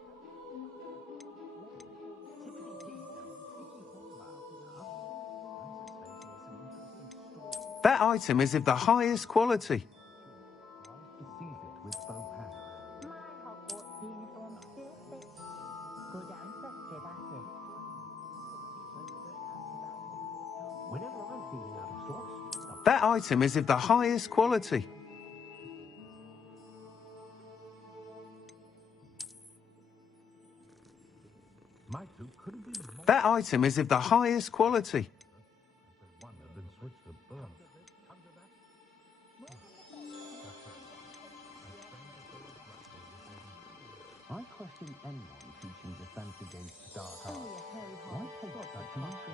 That item is of the highest quality. My Hogwarts uniform still fits. Good ancestry, that is. Whenever I'm feeling out of sorts, That item is of the highest quality. That item is of the highest quality. I question anyone teaching defense against dark arts. Why take such much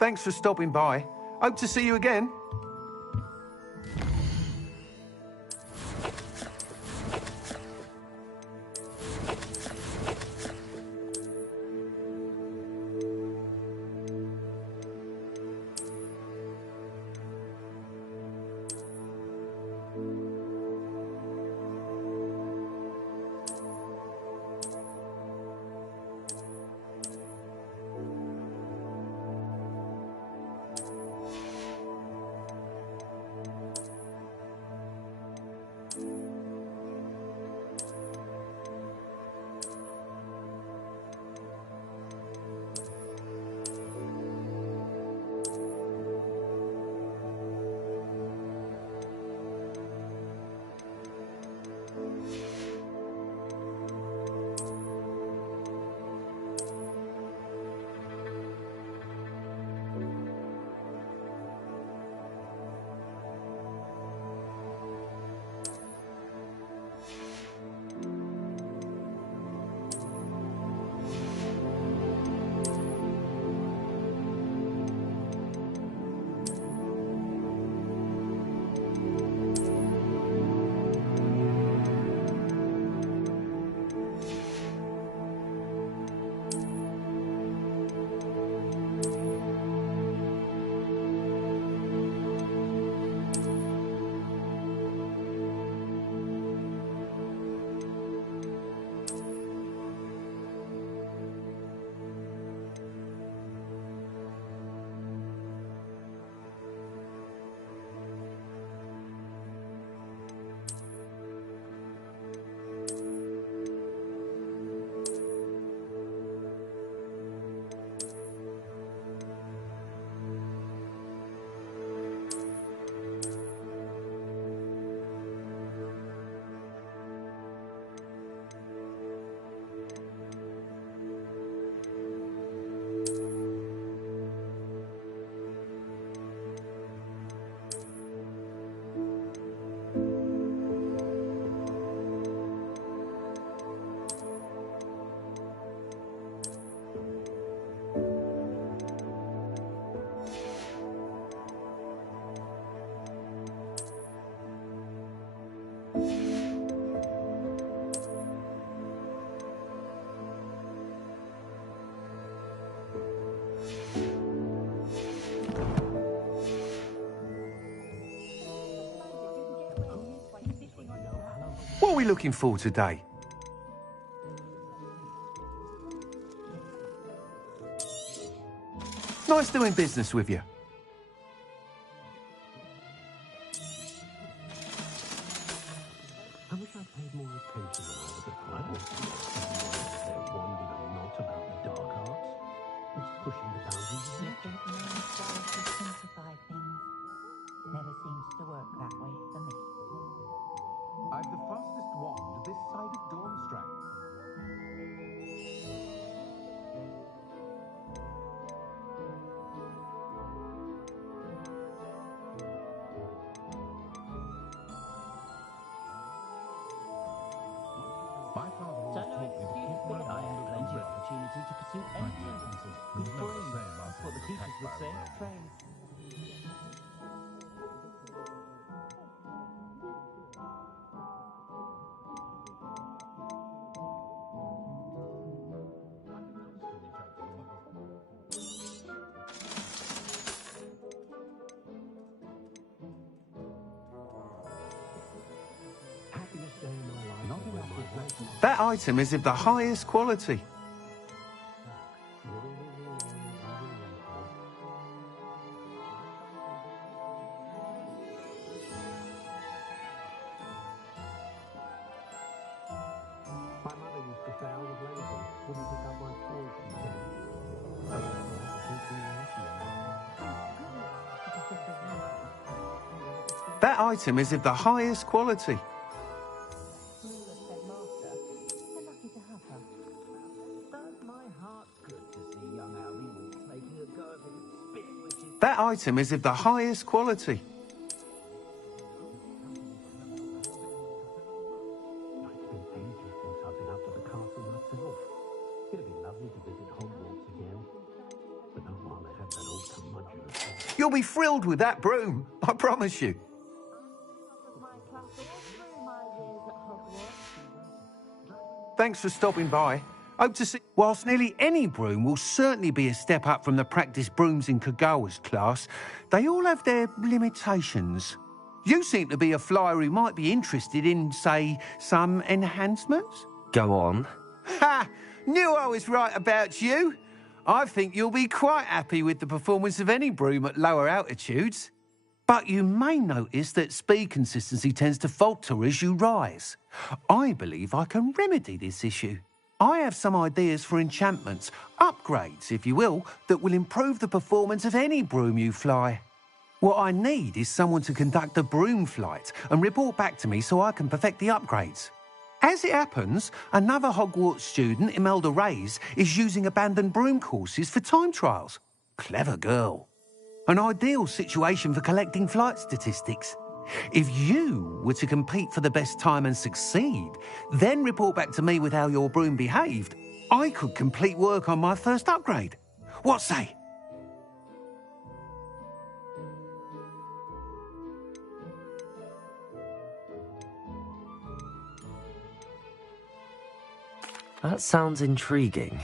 Thanks for stopping by. Hope to see you again. What are we looking for today? Nice doing business with you. I wish I'd paid more attention when I was at Hogwarts. They're wondering a lot about the dark arts. It's pushing the boundaries of nature. Trying to simplify things. Never seems to work that way for me. I've the fastest wand this side of Dawnstrand. My father always taught me to keep my mind plenty of opportunity to pursue anything I wanted. Good brains. That's what the teachers would say. Trains. That item is of the highest quality. My mother used to say I was lazy. Wouldn't pick up my toys, she said. That item is of the highest quality. That item is of the highest quality. You'll be thrilled with that broom, I promise you. Thanks for stopping by. Hope to see. Whilst nearly any broom will certainly be a step up from the practice brooms in Kagawa's class, they all have their limitations. You seem to be a flyer who might be interested in, say, some enhancements? Go on. Ha! Knew I was right about you. I think you'll be quite happy with the performance of any broom at lower altitudes. But you may notice that speed consistency tends to falter as you rise. I believe I can remedy this issue. I have some ideas for enchantments, upgrades, if you will, that will improve the performance of any broom you fly. What I need is someone to conduct a broom flight and report back to me so I can perfect the upgrades. As it happens, another Hogwarts student, Imelda Reyes, is using abandoned broom courses for time trials. Clever girl. An ideal situation for collecting flight statistics. If you were to compete for the best time and succeed, then report back to me with how your broom behaved, I could complete work on my first upgrade. What say? That sounds intriguing.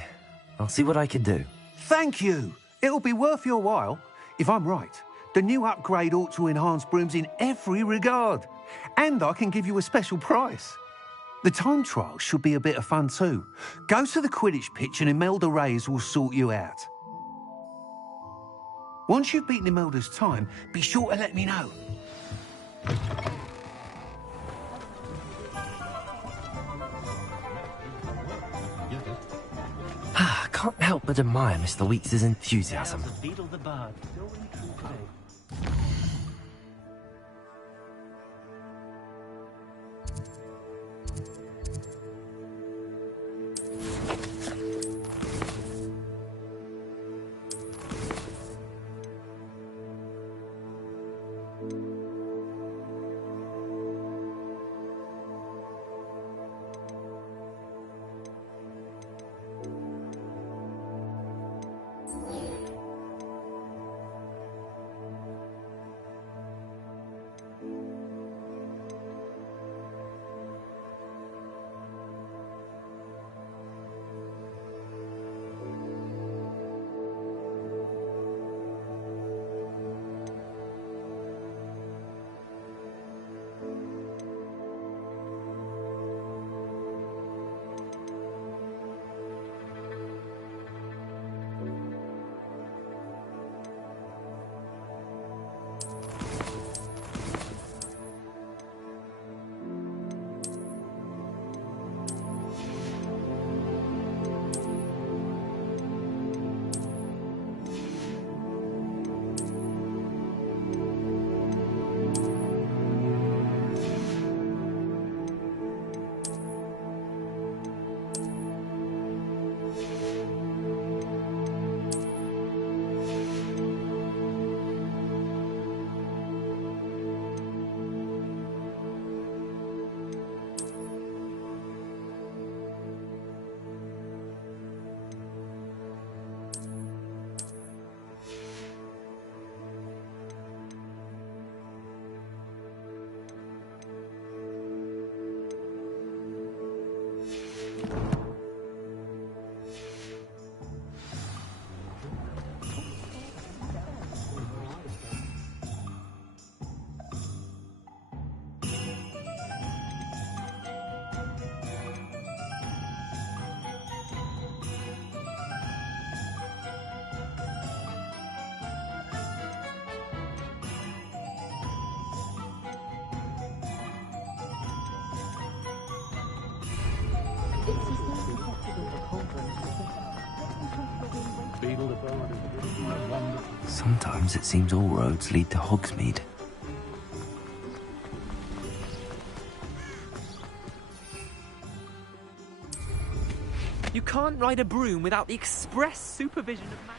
I'll see what I can do. Thank you. It'll be worth your while. If I'm right, the new upgrade ought to enhance brooms in every regard. And I can give you a special price. The time trial should be a bit of fun too. Go to the Quidditch pitch and Imelda Reyes will sort you out. Once you've beaten Imelda's time, be sure to let me know. Can't help but admire Mr. Weeks' enthusiasm. Beetle the Bard. Sometimes it seems all roads lead to Hogsmeade. You can't ride a broom without the express supervision of man.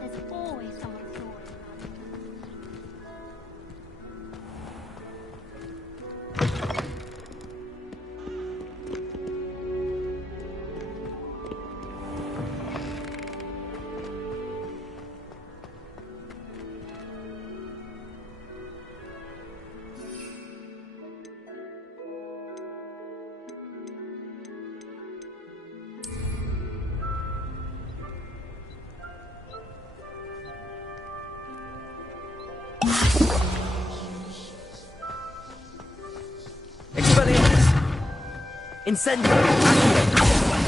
There's always someone snoring. Expelliarmus! Incendio! Accio!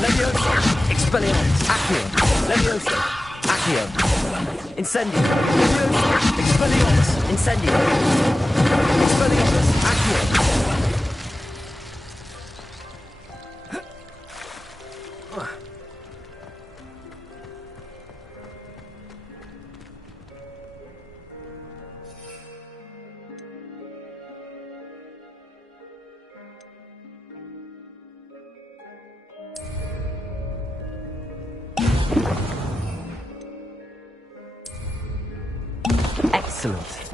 Levioso! Expelliarmus! Accio! Levioso! Accio! Incendio! Levioso! Expelliarmus! Incendio! Expelliarmus! Accio! Excellent.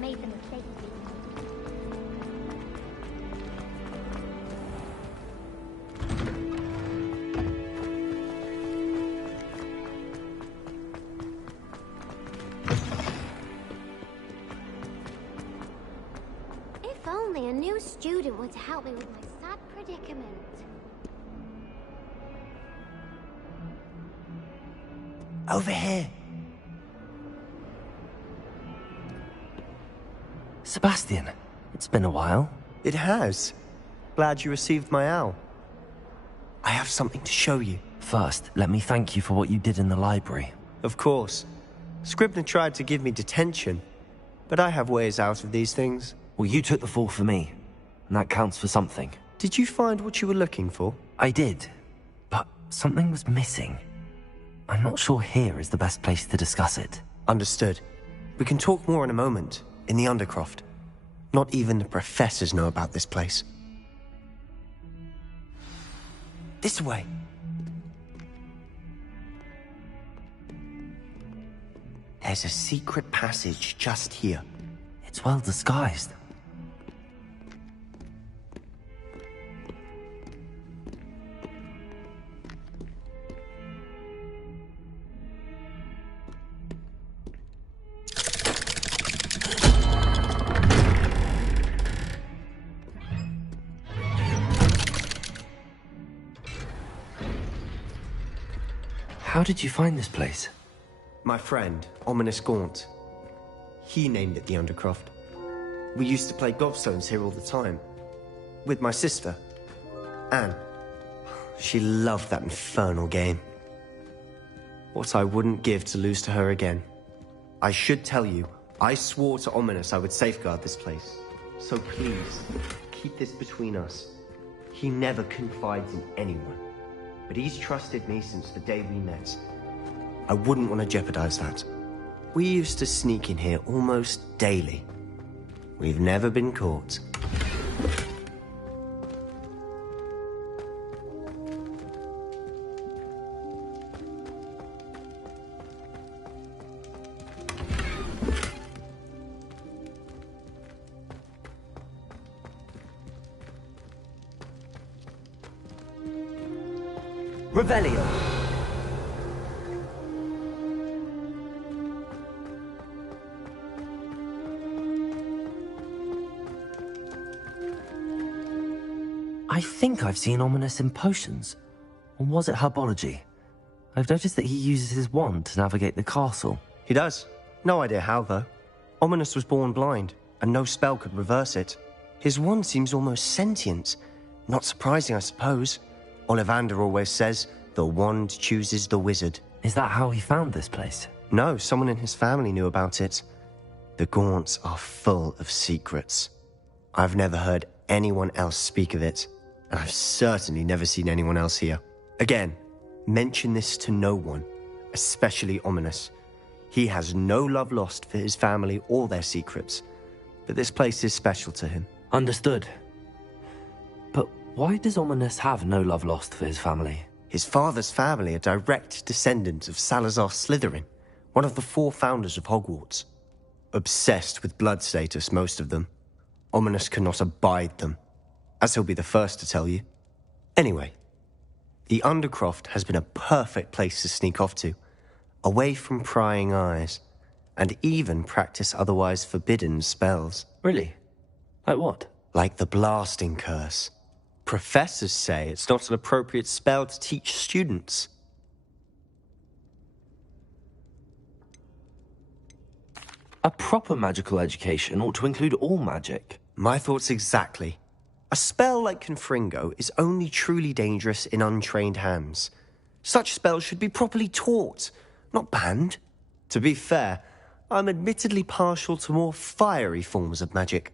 Made the mistake. only a new student were to help me with my sad predicament. Over here. Sebastian, it's been a while. It has. Glad you received my owl. I have something to show you. First, let me thank you for what you did in the library. Of course. Scribner tried to give me detention, but I have ways out of these things. Well, you took the fall for me, and that counts for something. Did you find what you were looking for? I did, but something was missing. I'm not sure here is the best place to discuss it. Understood. We can talk more in a moment, in the Undercroft. Not even the professors know about this place. This way. There's a secret passage just here. It's well disguised. How did you find this place? My friend, Ominous Gaunt. He named it the Undercroft. We used to play gobstones here all the time. With my sister, Anne. She loved that infernal game. What I wouldn't give to lose to her again. I should tell you, I swore to Ominous I would safeguard this place. So please, keep this between us. He never confides in anyone. But he's trusted me since the day we met. I wouldn't want to jeopardize that. We used to sneak in here almost daily. We've never been caught. Revelio. I think I've seen Ominous in potions. Or was it herbology? I've noticed that he uses his wand to navigate the castle. He does. No idea how, though. Ominous was born blind, and no spell could reverse it. His wand seems almost sentient. Not surprising, I suppose. Ollivander always says, the wand chooses the wizard. Is that how he found this place? No, someone in his family knew about it. The Gaunts are full of secrets. I've never heard anyone else speak of it, and I've certainly never seen anyone else here. Again, mention this to no one, especially Ominous. He has no love lost for his family or their secrets, but this place is special to him. Understood. But why does Ominous have no love lost for his family? His father's family are direct descendants of Salazar Slytherin, one of the 4 founders of Hogwarts. Obsessed with blood status, most of them. Ominous cannot abide them, as he'll be the first to tell you. Anyway, the Undercroft has been a perfect place to sneak off to, away from prying eyes, and even practice otherwise forbidden spells. Really? Like what? Like the blasting curse. Professors say it's not an appropriate spell to teach students. A proper magical education ought to include all magic. My thoughts exactly. A spell like Confringo is only truly dangerous in untrained hands. Such spells should be properly taught, not banned. To be fair, I'm admittedly partial to more fiery forms of magic.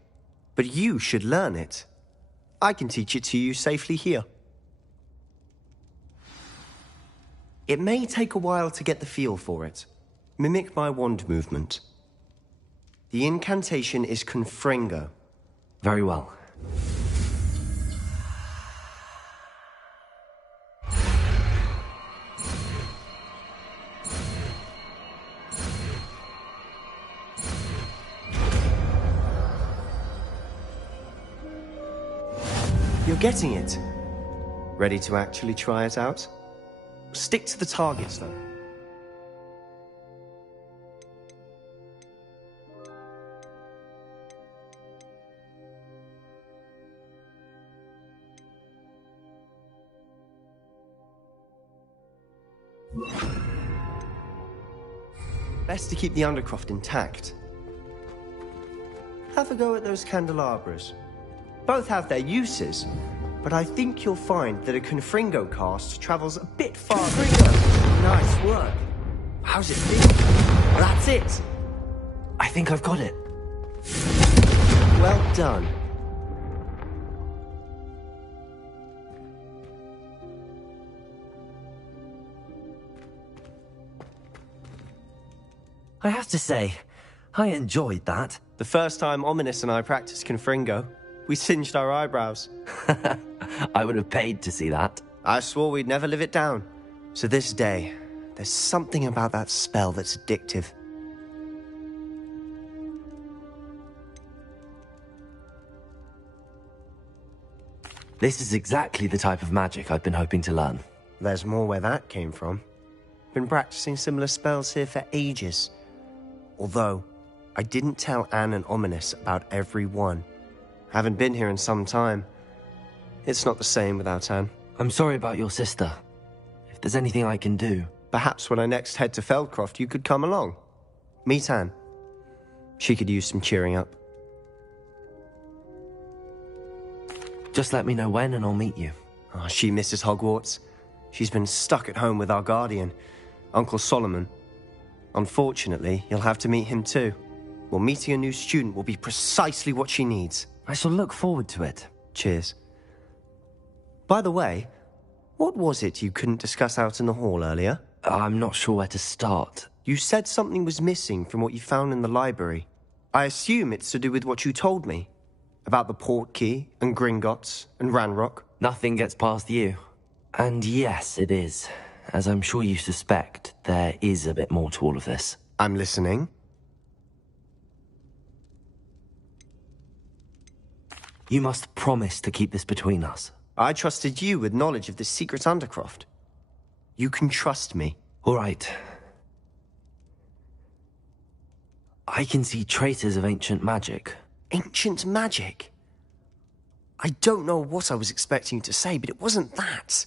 But you should learn it. I can teach it to you safely here. It may take a while to get the feel for it. Mimic my wand movement. The incantation is Confringo. Very well. You're getting it. Ready to actually try it out? Stick to the targets, though. best to keep the Undercroft intact. Have a go at those candelabras. Both have their uses, but I think you'll find that a Confringo cast travels a bit farther. Nice work. How's it feel? That's it. I think I've got it. Well done. I have to say, I enjoyed that. The first time Ominous and I practiced Confringo, we singed our eyebrows. I would have paid to see that. I swore we'd never live it down. So this day, there's something about that spell that's addictive. This is exactly the type of magic I've been hoping to learn. There's more where that came from. Been practicing similar spells here for ages. Although, I didn't tell Anne and Ominous about every one. Haven't been here in some time. It's not the same without Anne. I'm sorry about your sister. If there's anything I can do... Perhaps when I next head to Feldcroft, you could come along. Meet Anne. She could use some cheering up. Just let me know when and I'll meet you. Oh, she misses Hogwarts. She's been stuck at home with our guardian, Uncle Solomon. Unfortunately, you'll have to meet him too. Well, meeting a new student will be precisely what she needs. I shall look forward to it. Cheers. By the way, what was it you couldn't discuss out in the hall earlier? I'm not sure where to start. You said something was missing from what you found in the library. I assume it's to do with what you told me. About the Portkey, and Gringotts, and Ranrock. Nothing gets past you. And yes, it is. As I'm sure you suspect, there is a bit more to all of this. I'm listening. You must promise to keep this between us. I trusted you with knowledge of the secret Undercroft. You can trust me. All right. I can see traces of ancient magic. Ancient magic? I don't know what I was expecting you to say, but it wasn't that.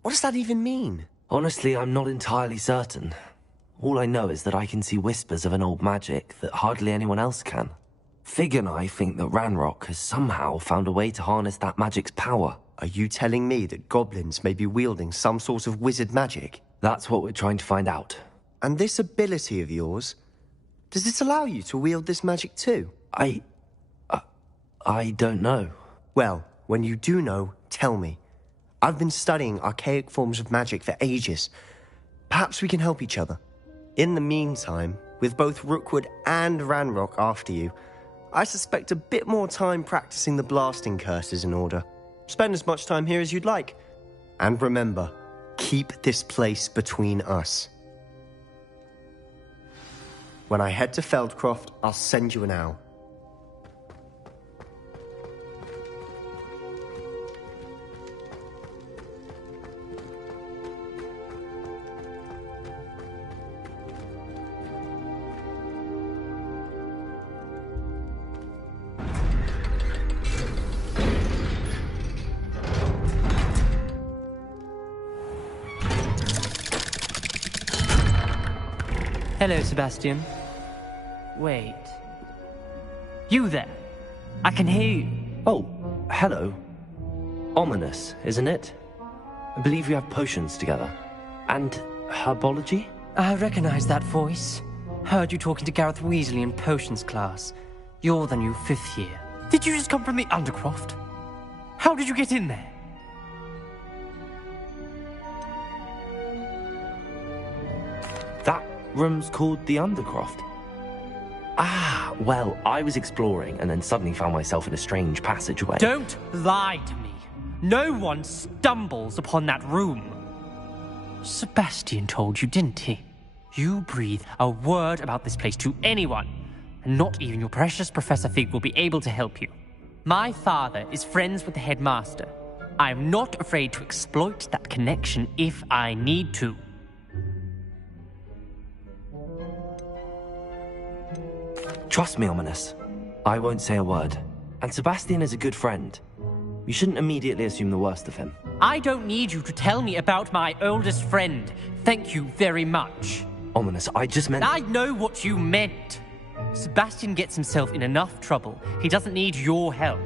What does that even mean? Honestly, I'm not entirely certain. All I know is that I can see whispers of an old magic that hardly anyone else can. Fig and I think that Ranrock has somehow found a way to harness that magic's power. Are you telling me that goblins may be wielding some sort of wizard magic? That's what we're trying to find out. And this ability of yours, does it allow you to wield this magic too? I don't know. Well, when you do know, tell me. I've been studying archaic forms of magic for ages. Perhaps we can help each other. In the meantime, with both Rookwood and Ranrock after you, I suspect a bit more time practicing the blasting curse is in order. Spend as much time here as you'd like. And remember, keep this place between us. When I head to Feldcroft, I'll send you an owl. Hello, Sebastian. Wait. You there? I can hear you. Oh, hello. Ominous, isn't it? I believe we have potions together. And herbology? I recognize that voice. Heard you talking to Gareth Weasley in potions class. You're the new 5th year. Did you just come from the Undercroft? How did you get in there? That room's called the Undercroft. Ah, well, I was exploring and then suddenly found myself in a strange passageway. Don't lie to me. No one stumbles upon that room. Sebastian told you, didn't he? You breathe a word about this place to anyone, and not even your precious Professor Fig will be able to help you. My father is friends with the headmaster. I am not afraid to exploit that connection if I need to. Trust me, Ominous. I won't say a word. And Sebastian is a good friend. You shouldn't immediately assume the worst of him. I don't need you to tell me about my oldest friend. Thank you very much. Ominous, I just meant... I know what you meant. Sebastian gets himself in enough trouble. He doesn't need your help.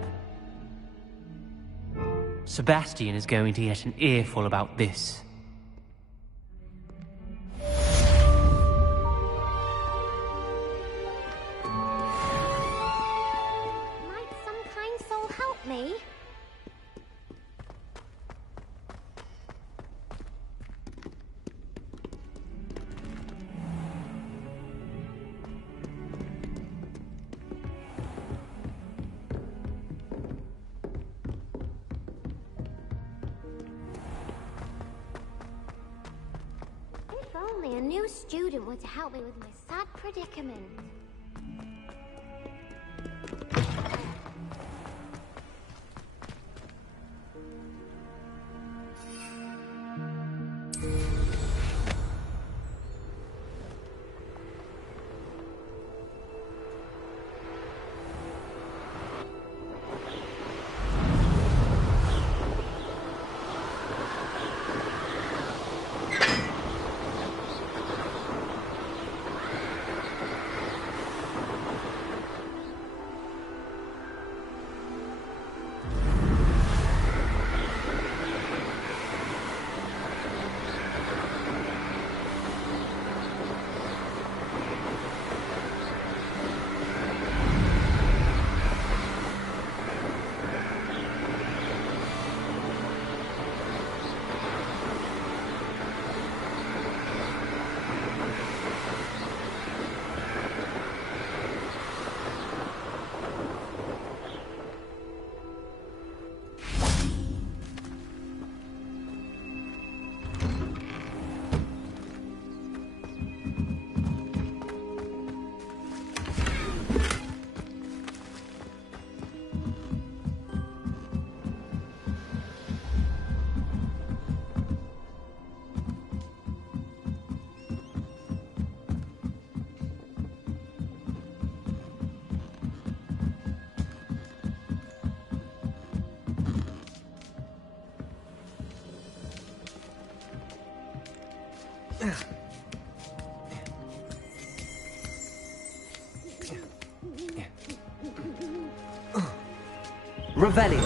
Sebastian is going to get an earful about this. Might some kind soul help me? If only a new student were to help me with my sad predicament. Revelio.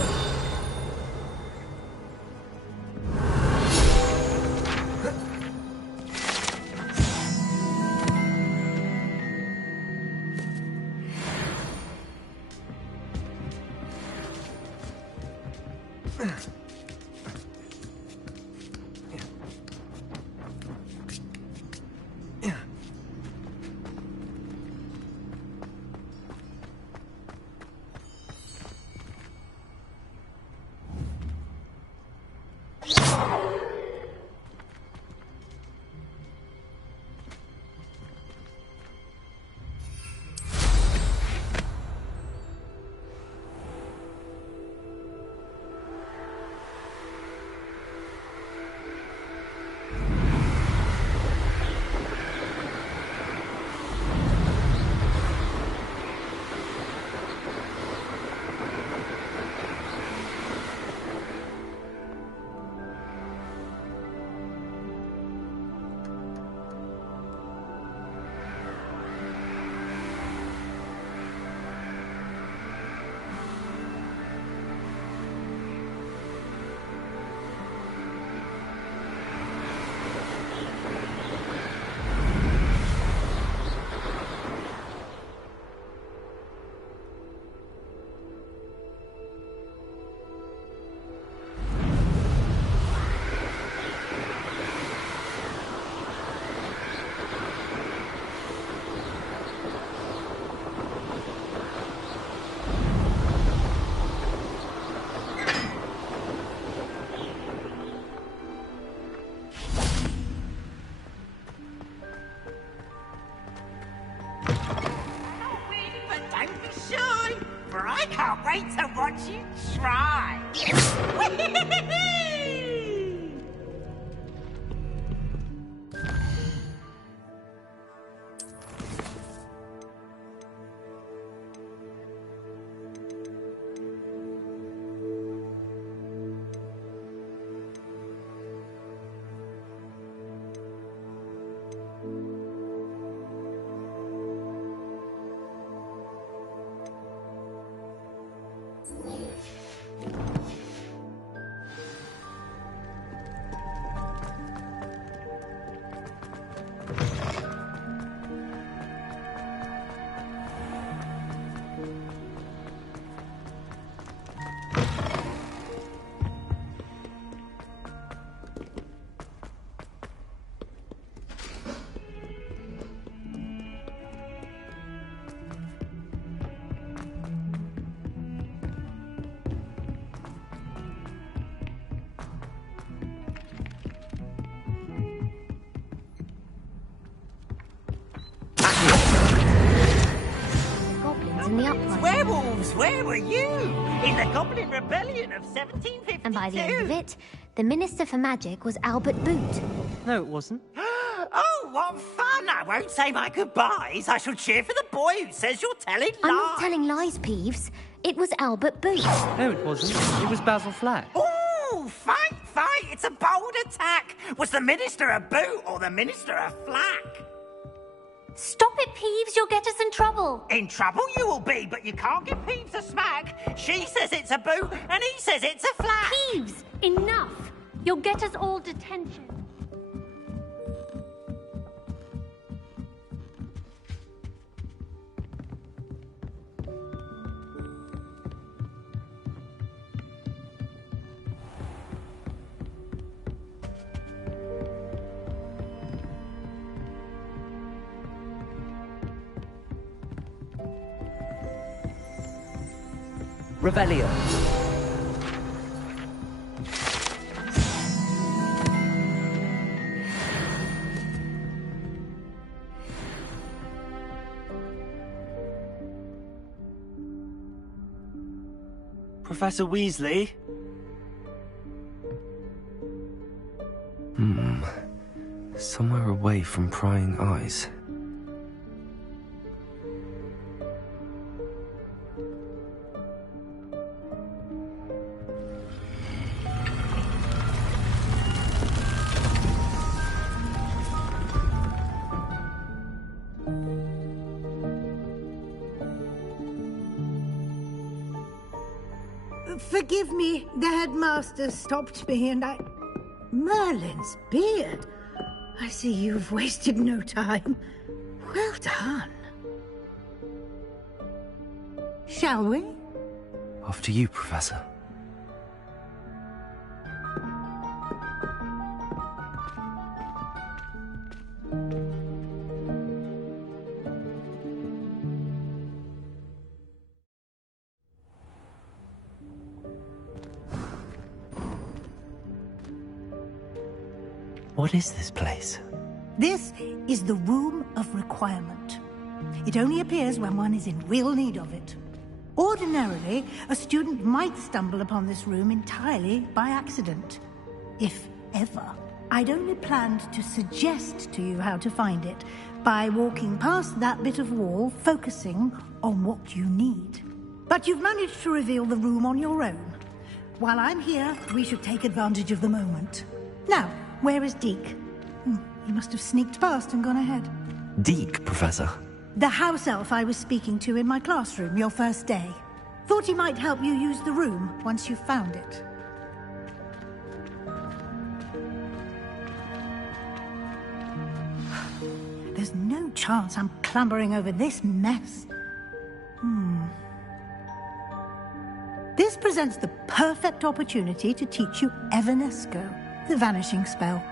Can't wait to watch you try. in the uprising. Werewolves, where were you? In the Goblin Rebellion of 1752. And by the end of it, the Minister for Magic was Albert Boot. No, it wasn't. Oh, what fun! I won't say my goodbyes. I shall cheer for the boy who says you're telling lies. I'm not telling lies, Peeves. It was Albert Boot. No, it wasn't. It was Basil Flack. Oh, fight! It's a bold attack. Was the Minister a boot or the Minister a flack? Stop it, Peeves. You'll get us in trouble. In trouble you will be, but you can't give Peeves a smack. She says it's a boot, and he says it's a flack. Peeves, enough. You'll get us all detention. Revelio. Professor Weasley? Somewhere away from prying eyes. Forgive me, the headmaster stopped me and I... Merlin's beard. I see you've wasted no time. Well done. Shall we? After you, Professor. What is this place? This is the Room of Requirement. It only appears when one is in real need of it. Ordinarily, a student might stumble upon this room entirely by accident. If ever. I'd only planned to suggest to you how to find it by walking past that bit of wall, focusing on what you need. But you've managed to reveal the room on your own. While I'm here, we should take advantage of the moment. Now, where is Deke? He must have sneaked past and gone ahead. Deke, Professor. The house elf I was speaking to in my classroom your first day. Thought he might help you use the room once you've found it. There's no chance I'm clambering over this mess. This presents the perfect opportunity to teach you Evanesco, the vanishing spell.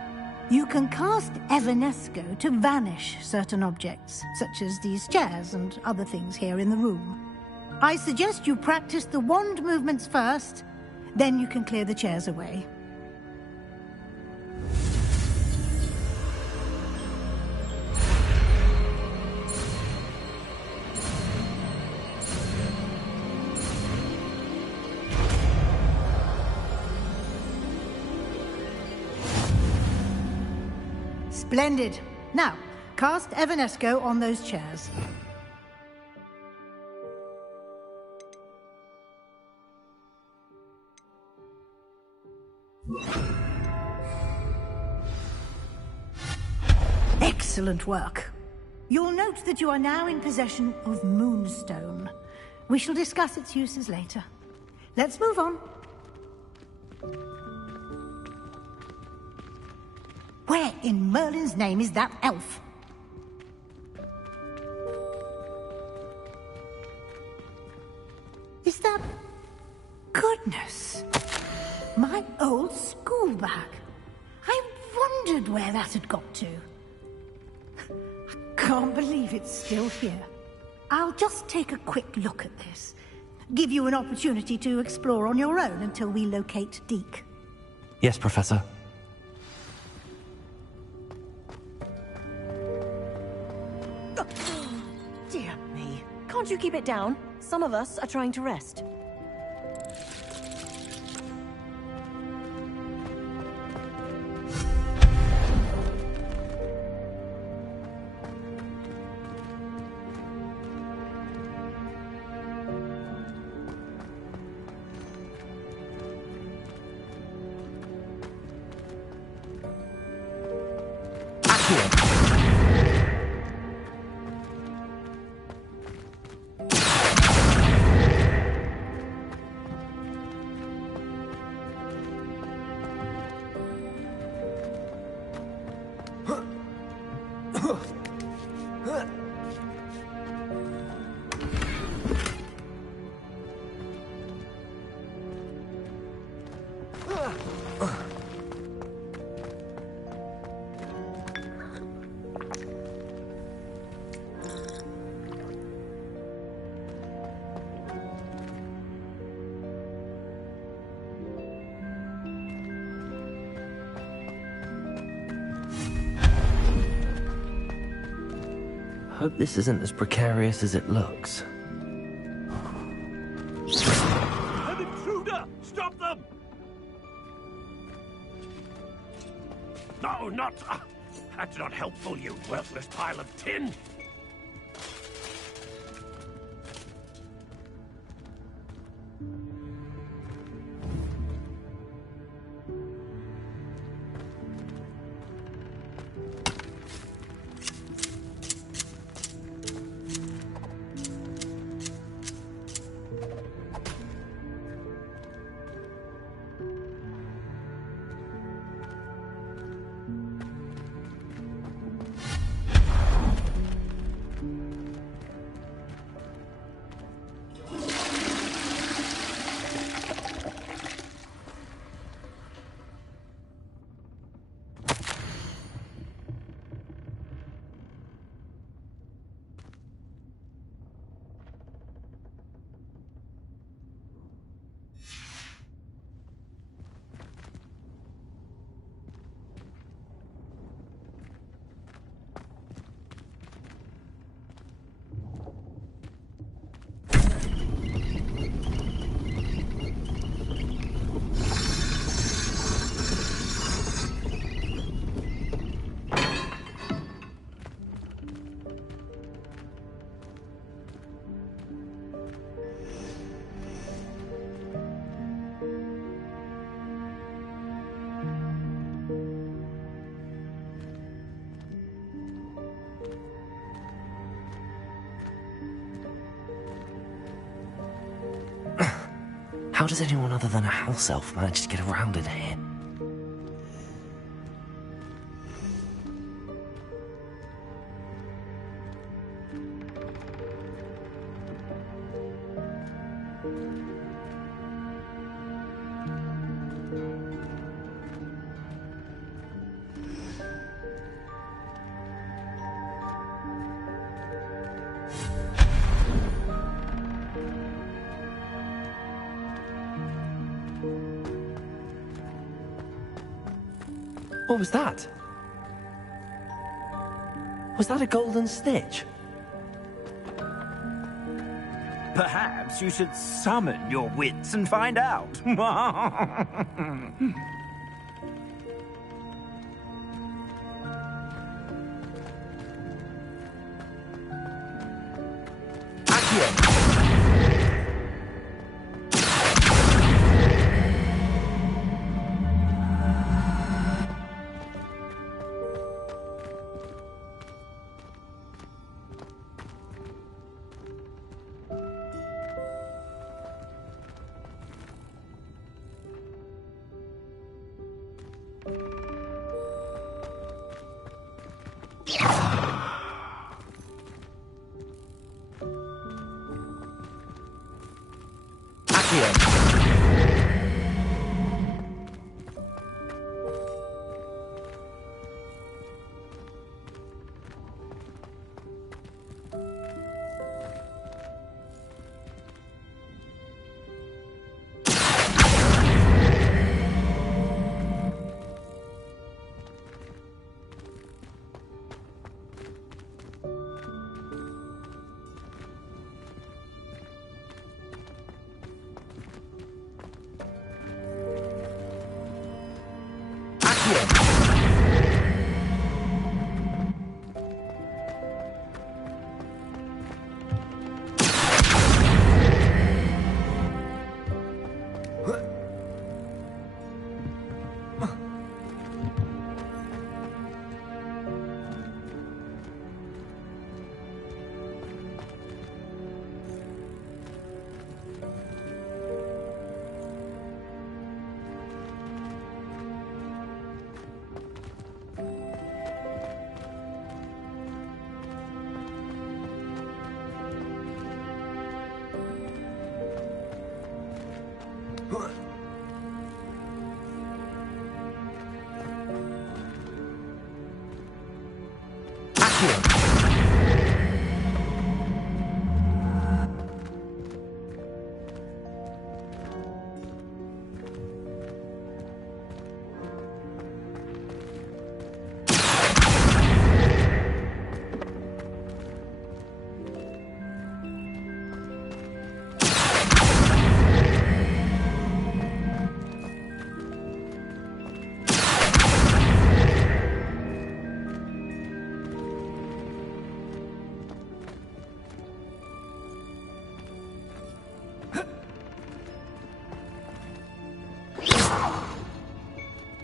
You can cast Evanesco to vanish certain objects, such as these chairs and other things here in the room. I suggest you practice the wand movements first, then you can clear the chairs away. Splendid. Now, cast Evanesco on those chairs. Excellent work. You'll note that you are now in possession of Moonstone. We shall discuss its uses later. Let's move on. Where in Merlin's name is that elf? Is that... Goodness! My old school bag. I wondered where that had got to. I can't believe it's still here. I'll just take a quick look at this. Give you an opportunity to explore on your own until we locate Deke. Yes, Professor. Dear me. Can't you keep it down? Some of us are trying to rest. Hope this isn't as precarious as it looks. An intruder! Stop them! No, not... that's not helpful, you worthless pile of tin! How does anyone other than a house elf manage to get around in here? What was that? Was that a golden snitch? Perhaps you should summon your wits and find out.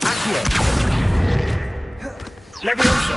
Accio! Levioso!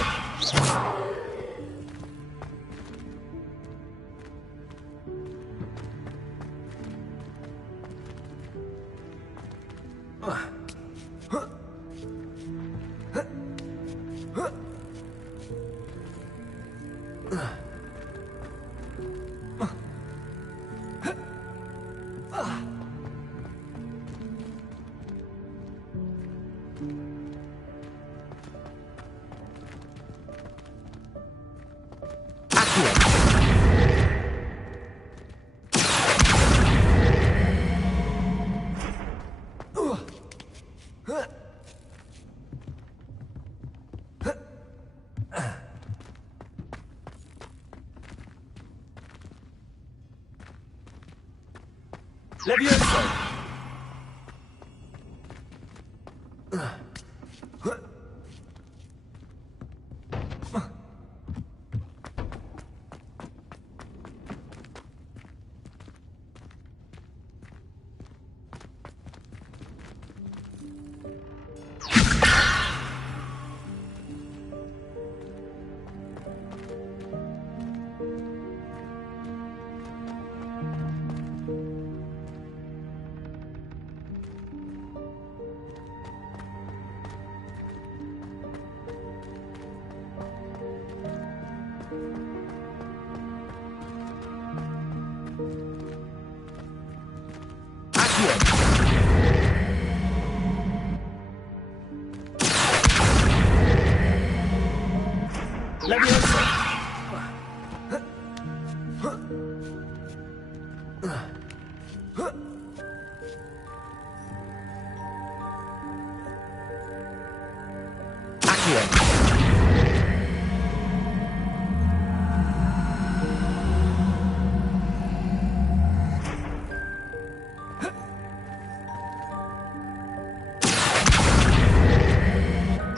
Levioso!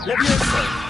Levioso!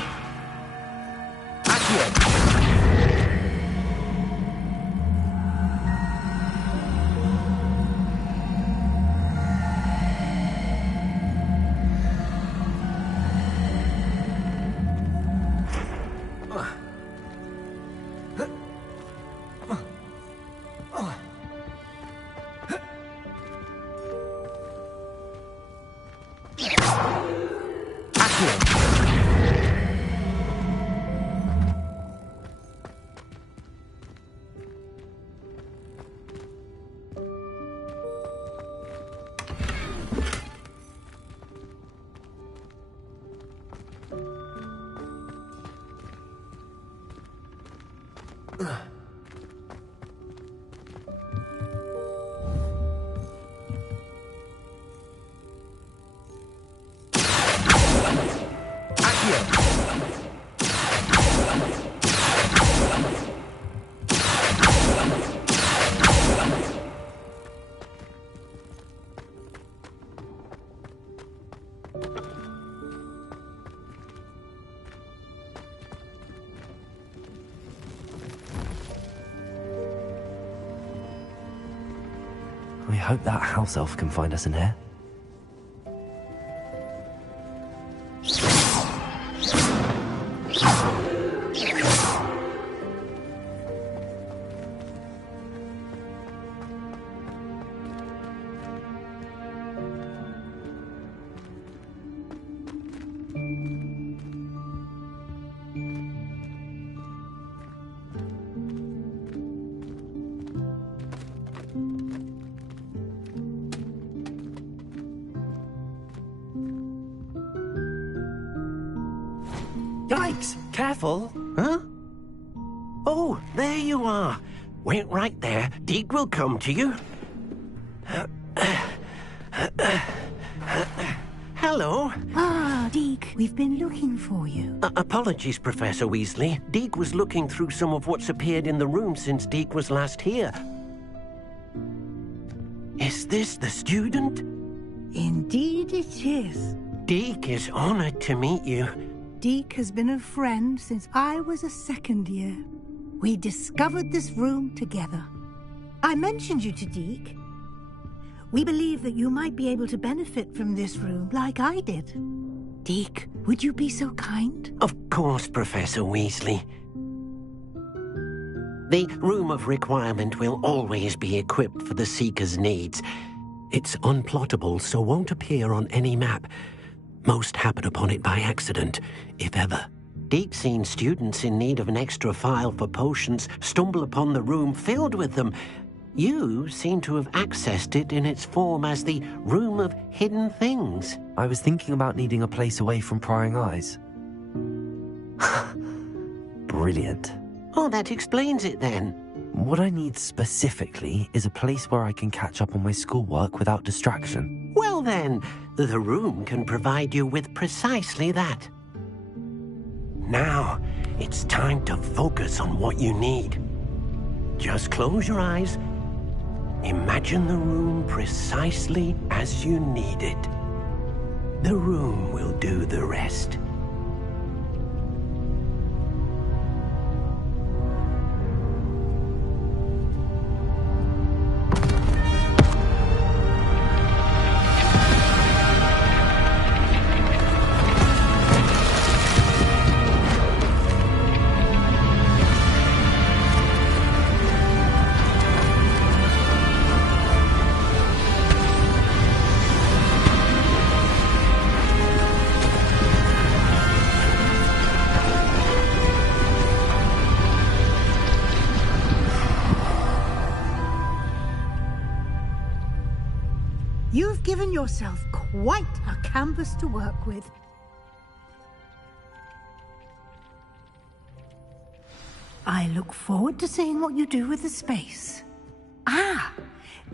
I hope that house elf can find us in here. Yikes! Careful! Huh? Oh, there you are. Wait right there. Deke will come to you. Hello. Ah, Deke, we've been looking for you. Apologies, Professor Weasley. Deke was looking through some of what's appeared in the room since Deke was last here. Is this the student? Indeed it is. Deke is honored to meet you. Deke has been a friend since I was a second year. We discovered this room together. I mentioned you to Deke. We believe that you might be able to benefit from this room like I did. Deke, would you be so kind? Of course, Professor Weasley. The Room of Requirement will always be equipped for the Seeker's needs. It's unplottable, so won't appear on any map. Most happen upon it by accident, if ever. Deke's seen students in need of an extra file for potions stumble upon the room filled with them. You seem to have accessed it in its form as the Room of Hidden Things. I was thinking about needing a place away from prying eyes. Brilliant. Oh, that explains it then. What I need specifically is a place where I can catch up on my schoolwork without distraction. Well then, the room can provide you with precisely that. Now, it's time to focus on what you need. Just close your eyes. Imagine the room precisely as you need it. The room will do the rest. You've given yourself quite a canvas to work with. I look forward to seeing what you do with the space. Ah,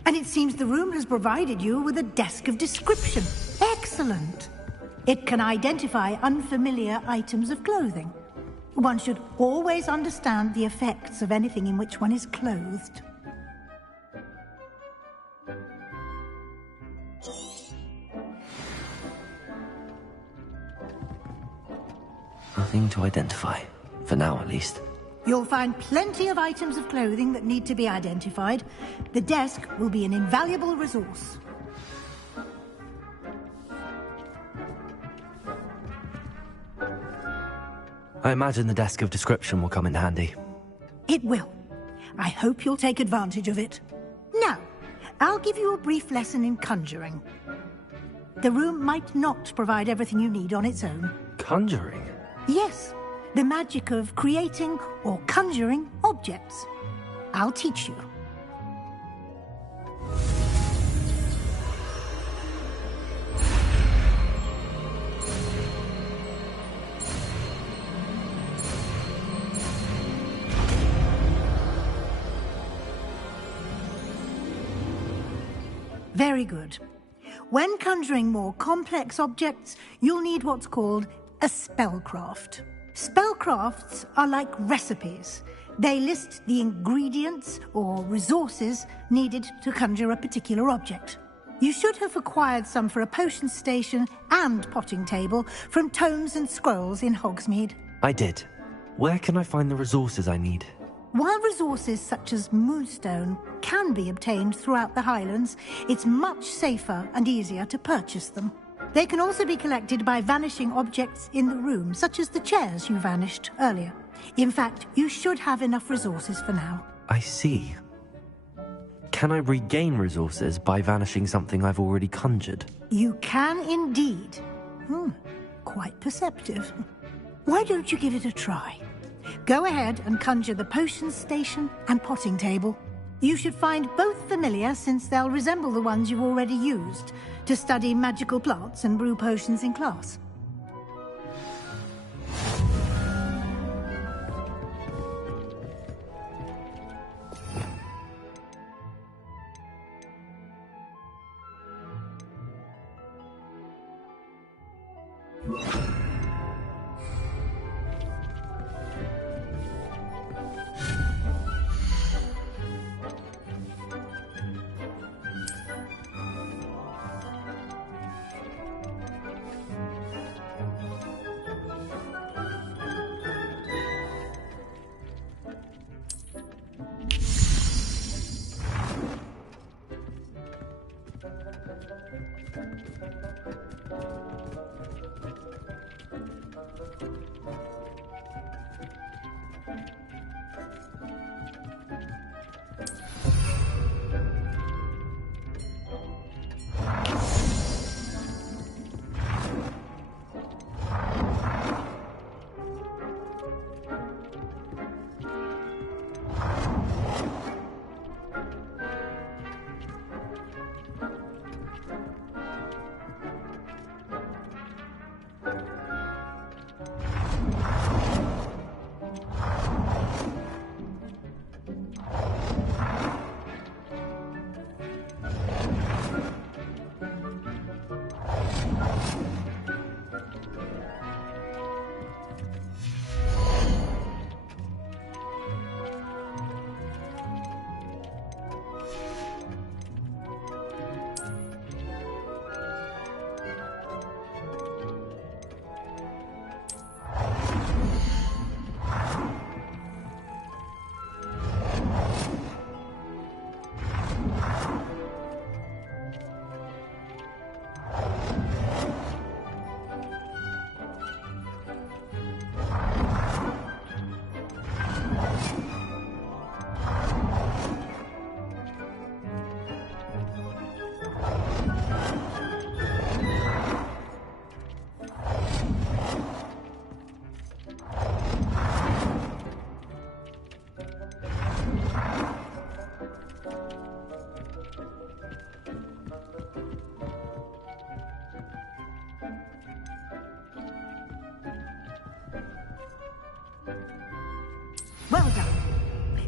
and it seems the room has provided you with a desk of description. Excellent. It can identify unfamiliar items of clothing. One should always understand the effects of anything in which one is clothed. Nothing to identify. For now, at least. You'll find plenty of items of clothing that need to be identified. The desk will be an invaluable resource. I imagine the desk of description will come in handy. It will. I hope you'll take advantage of it. Now, I'll give you a brief lesson in conjuring. The room might not provide everything you need on its own. Conjuring? Yes, the magic of creating or conjuring objects. I'll teach you. Very good. When conjuring more complex objects, you'll need what's called a spellcraft. Spellcrafts are like recipes. They list the ingredients or resources needed to conjure a particular object. You should have acquired some for a potion station and potting table from tomes and scrolls in Hogsmeade. I did. Where can I find the resources I need? While resources such as moonstone can be obtained throughout the Highlands, it's much safer and easier to purchase them. They can also be collected by vanishing objects in the room, such as the chairs you vanished earlier. In fact, you should have enough resources for now. I see. Can I regain resources by vanishing something I've already conjured? You can indeed. Quite perceptive. Why don't you give it a try? Go ahead and conjure the potion station and potting table. You should find both familiar, since they'll resemble the ones you've already used to study magical plants and brew potions in class.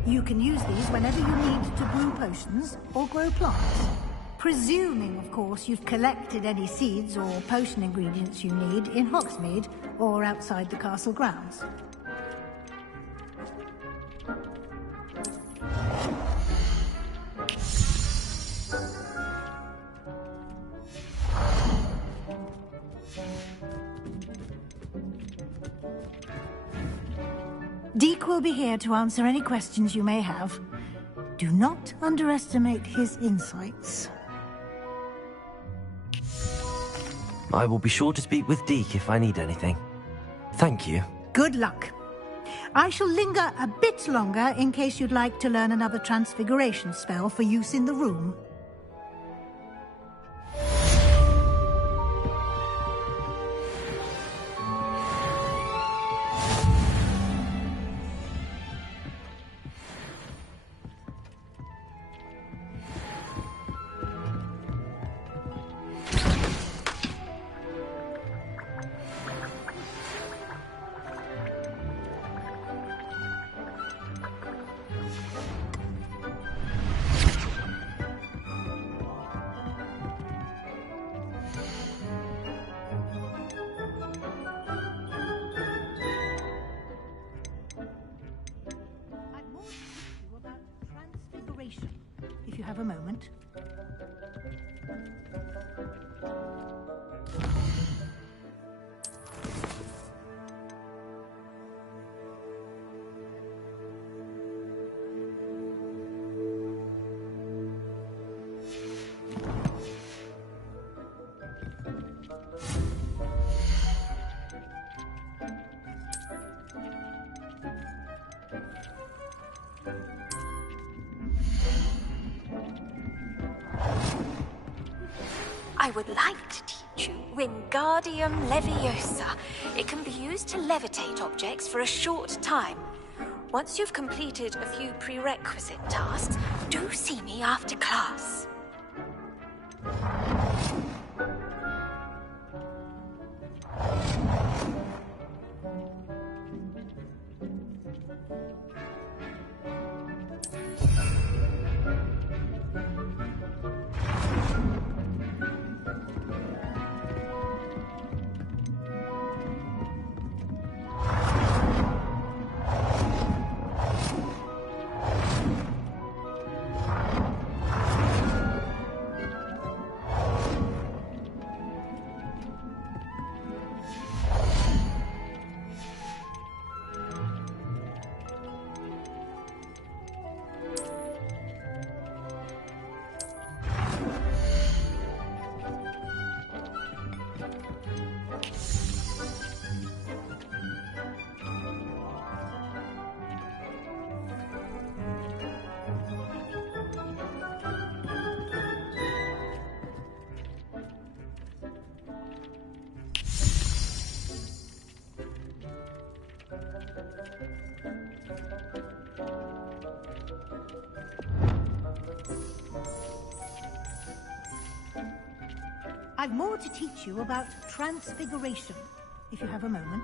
You can use these whenever you need to brew potions or grow plants. Presuming, of course, you've collected any seeds or potion ingredients you need in Hogsmeade or outside the castle grounds. Deke will be here to answer any questions you may have. Do not underestimate his insights. I will be sure to speak with Deke if I need anything. Thank you. Good luck. I shall linger a bit longer in case you'd like to learn another transfiguration spell for use in the room. If you have a moment. I would like to teach you Wingardium Leviosa. It can be used to levitate objects for a short time. Once you've completed a few prerequisite tasks, do see me after class. I've more to teach you about transfiguration, if you have a moment.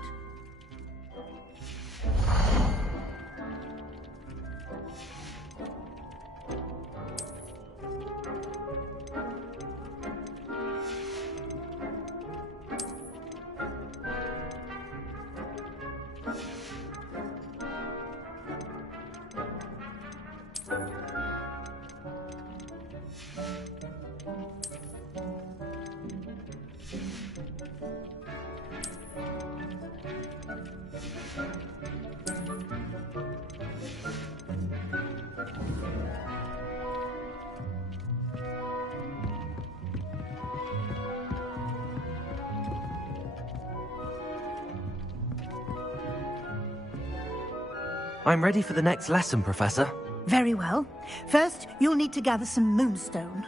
I'm ready for the next lesson, Professor. Very well. First, you'll need to gather some moonstone.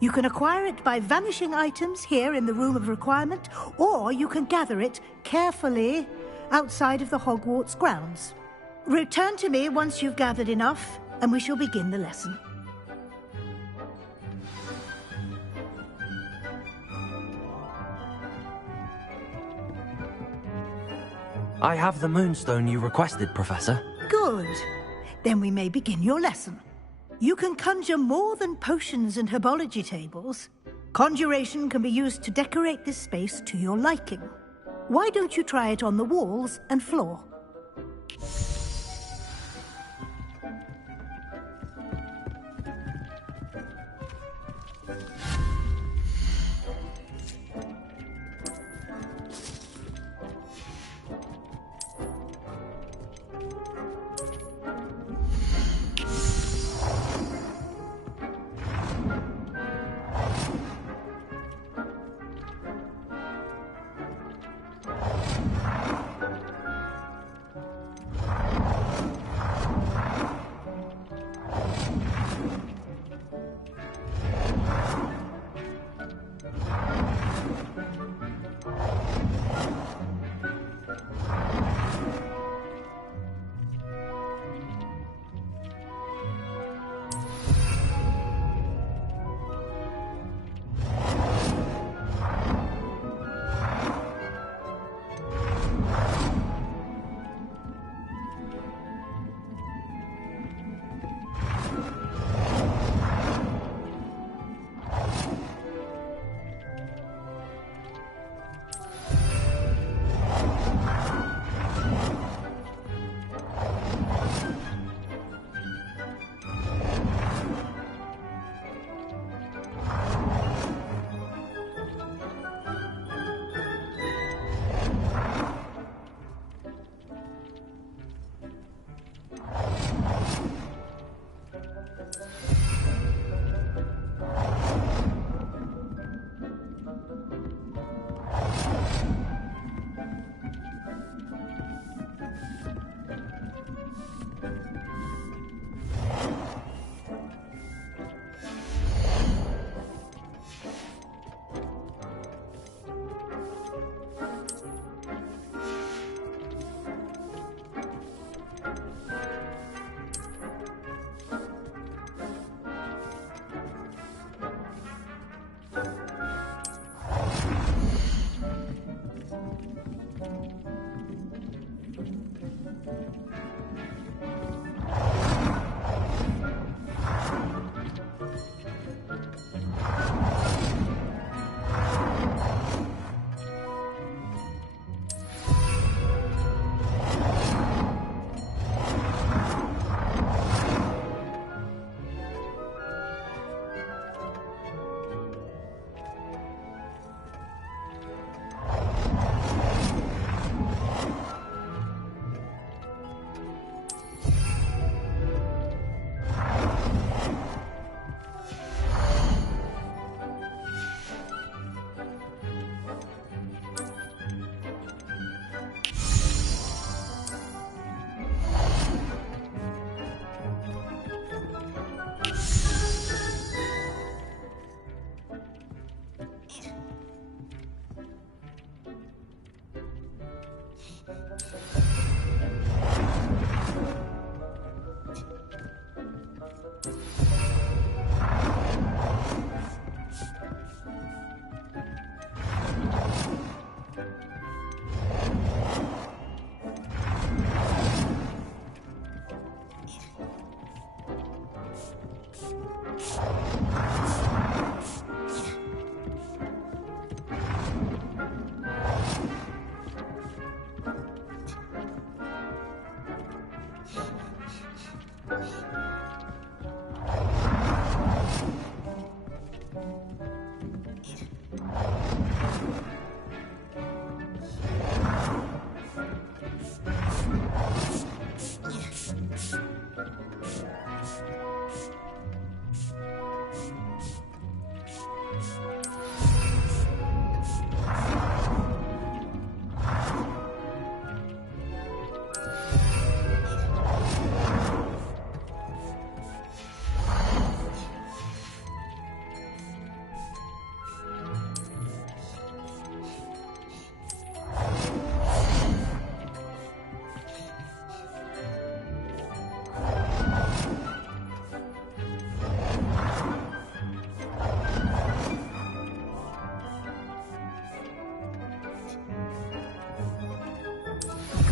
You can acquire it by vanishing items here in the Room of Requirement, or you can gather it carefully outside of the Hogwarts grounds. Return to me once you've gathered enough, and we shall begin the lesson. I have the moonstone you requested, Professor. Good. Then we may begin your lesson. You can conjure more than potions and herbology tables. Conjuration can be used to decorate this space to your liking. Why don't you try it on the walls and floor?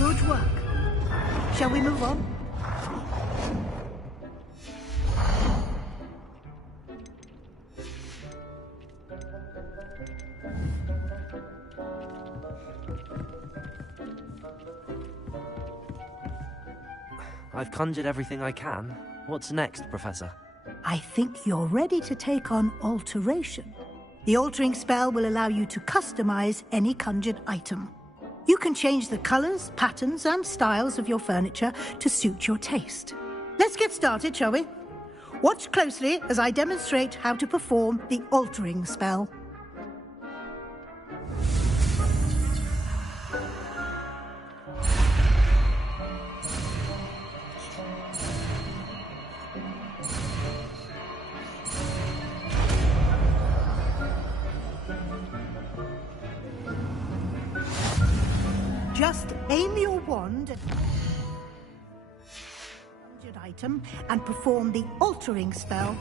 Good work. Shall we move on? I've conjured everything I can. What's next, Professor? I think you're ready to take on alteration. The altering spell will allow you to customize any conjured item. You can change the colors, patterns, and styles of your furniture to suit your taste. Let's get started, shall we? Watch closely as I demonstrate how to perform the altering spell. Just aim your wand at an item and perform the altering spell.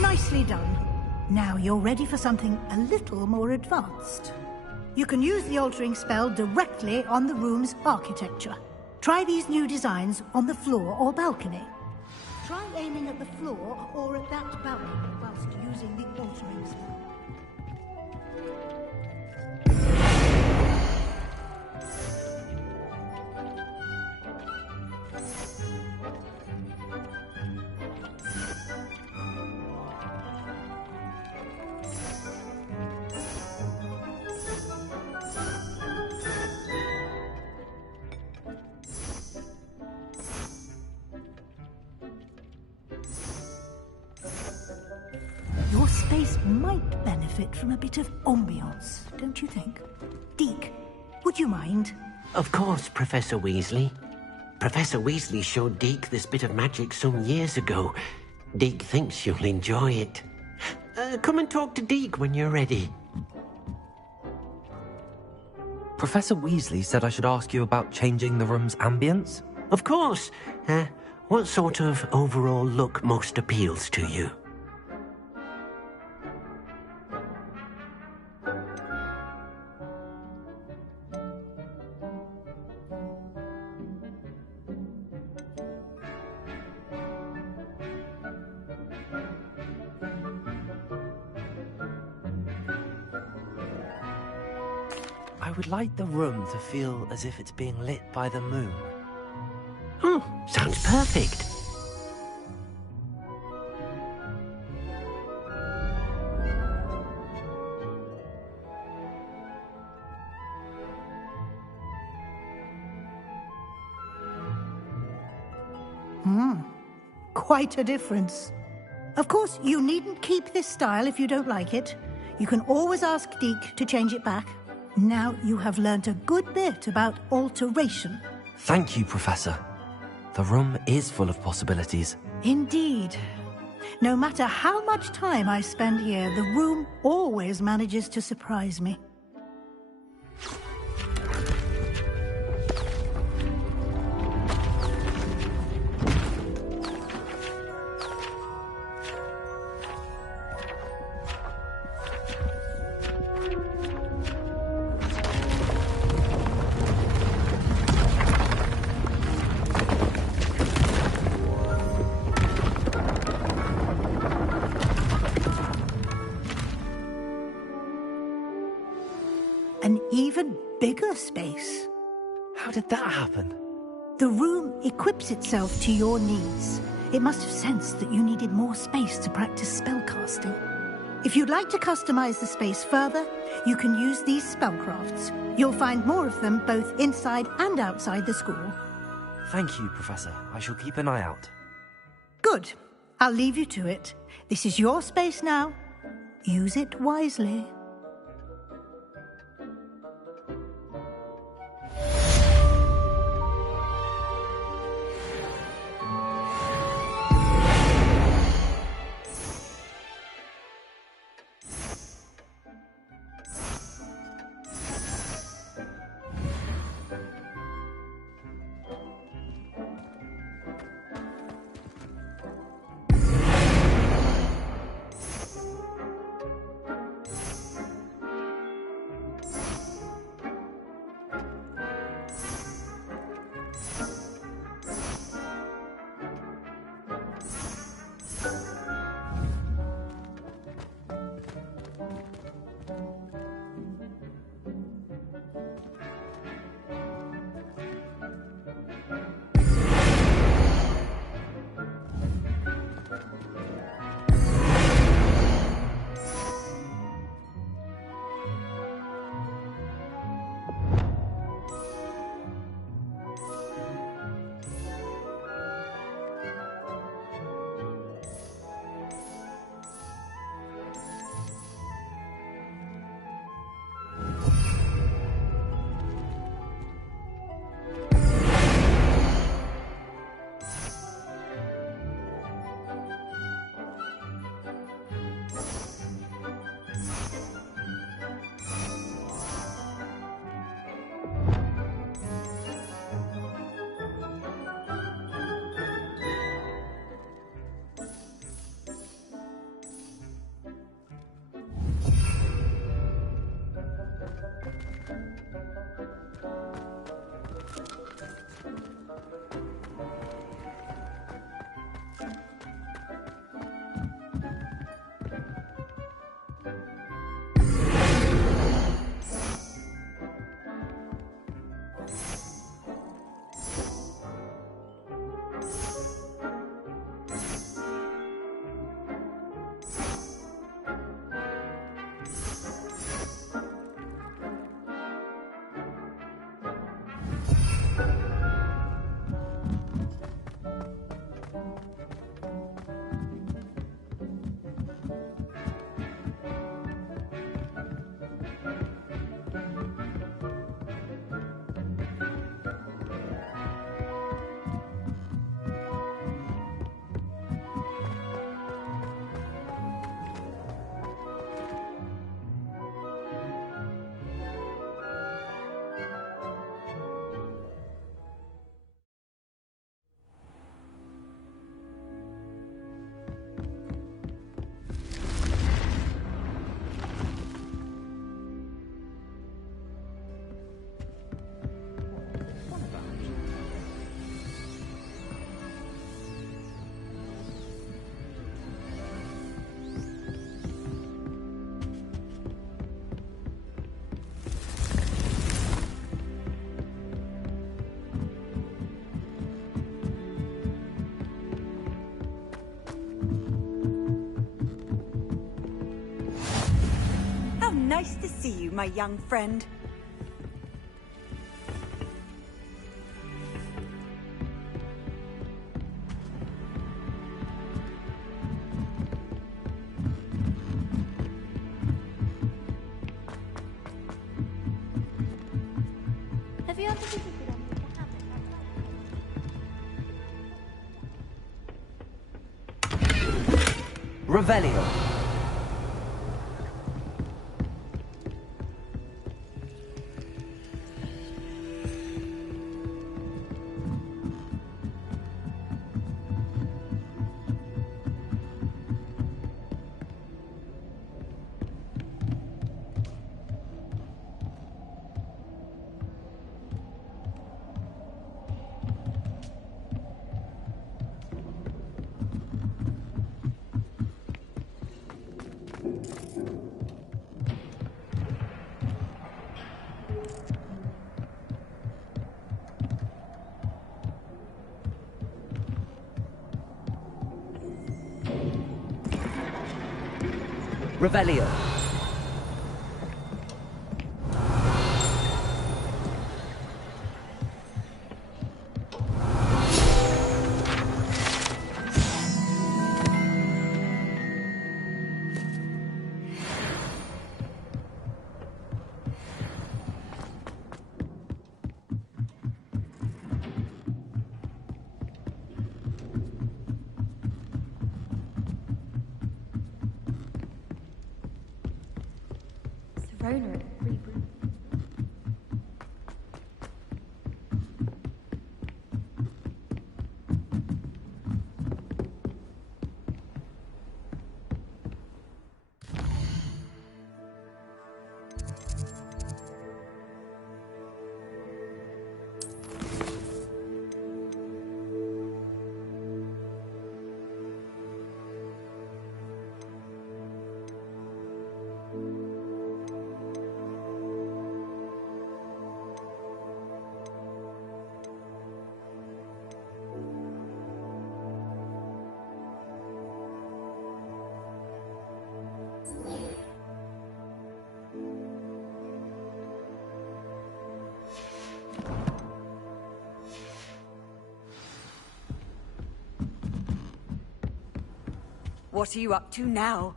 Nicely done. Now you're ready for something a little more advanced. You can use the altering spell directly on the room's architecture. Try these new designs on the floor or balcony. Try aiming at the floor or at that balcony whilst using the altering spell. Your space might benefit from a bit of ambiance, don't you think? Deke, would you mind? Of course, Professor Weasley. Professor Weasley showed Deke this bit of magic some years ago. Deke thinks you'll enjoy it. Come and talk to Deke when you're ready. Professor Weasley said I should ask you about changing the room's ambience? Of course. What sort of overall look most appeals to you? I would like the room to feel as if it's being lit by the moon. Oh, sounds perfect. Quite a difference. Of course, you needn't keep this style if you don't like it. You can always ask Deke to change it back. Now you have learnt a good bit about alteration. Thank you, Professor. The room is full of possibilities. Indeed. No matter how much time I spend here, the room always manages to surprise me. An even bigger space. How did that happen? The room equips itself to your needs. It must have sensed that you needed more space to practice spellcasting. If you'd like to customize the space further, you can use these spellcrafts. You'll find more of them both inside and outside the school. Thank you, Professor. I shall keep an eye out. Good. I'll leave you to it. This is your space now. Use it wisely. Nice to see you, my young friend. Have you ever visited Revelio. Revelio. Serona reboot. What are you up to now?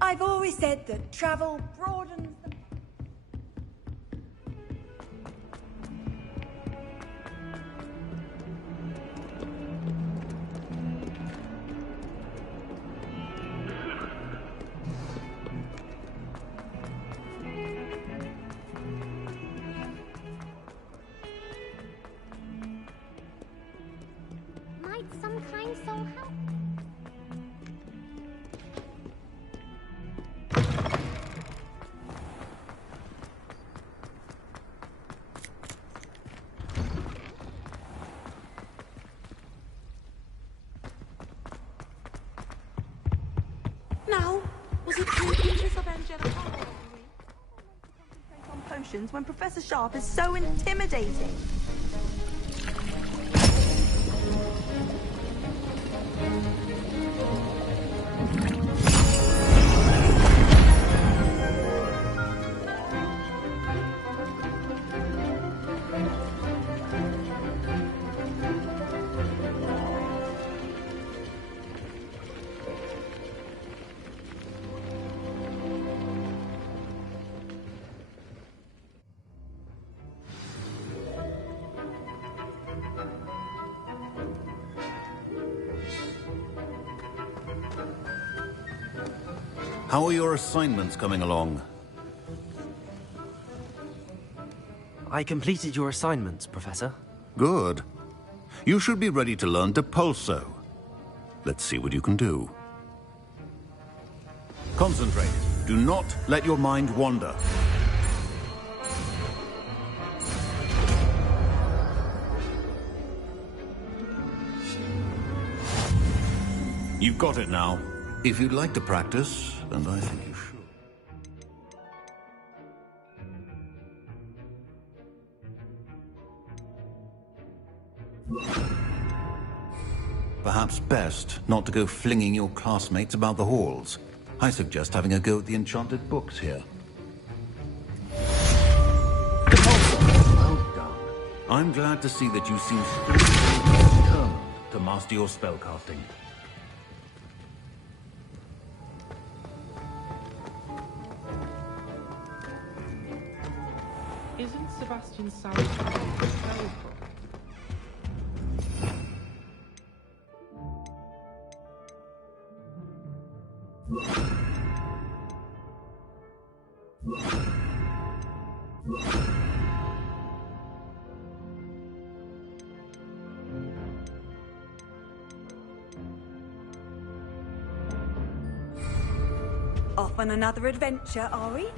I've always said that travel broadens the... Might some kind soul help? Now, was it true creatures of angelic power? Concentrate on potions when Professor Sharp is so intimidating. How are your assignments coming along? I completed your assignments, Professor. Good. You should be ready to learn Depulso. Let's see what you can do. Concentrate. Do not let your mind wander. You've got it now. If you'd like to practice, and I think you should. Perhaps best not to go flinging your classmates about the halls. I suggest having a go at the enchanted books here. Well done. I'm glad to see that you seem determined to master your spellcasting. Isn't Sebastian Salazar? Off on another adventure, are we?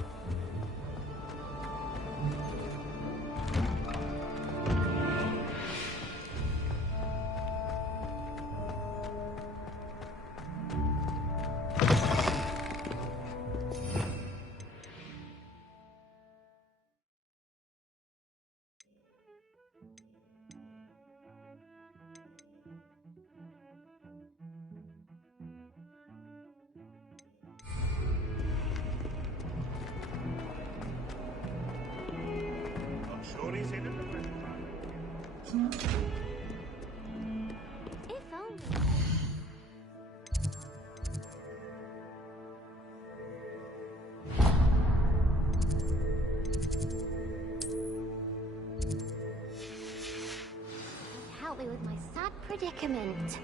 Help me with my sad predicament.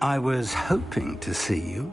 I was hoping to see you.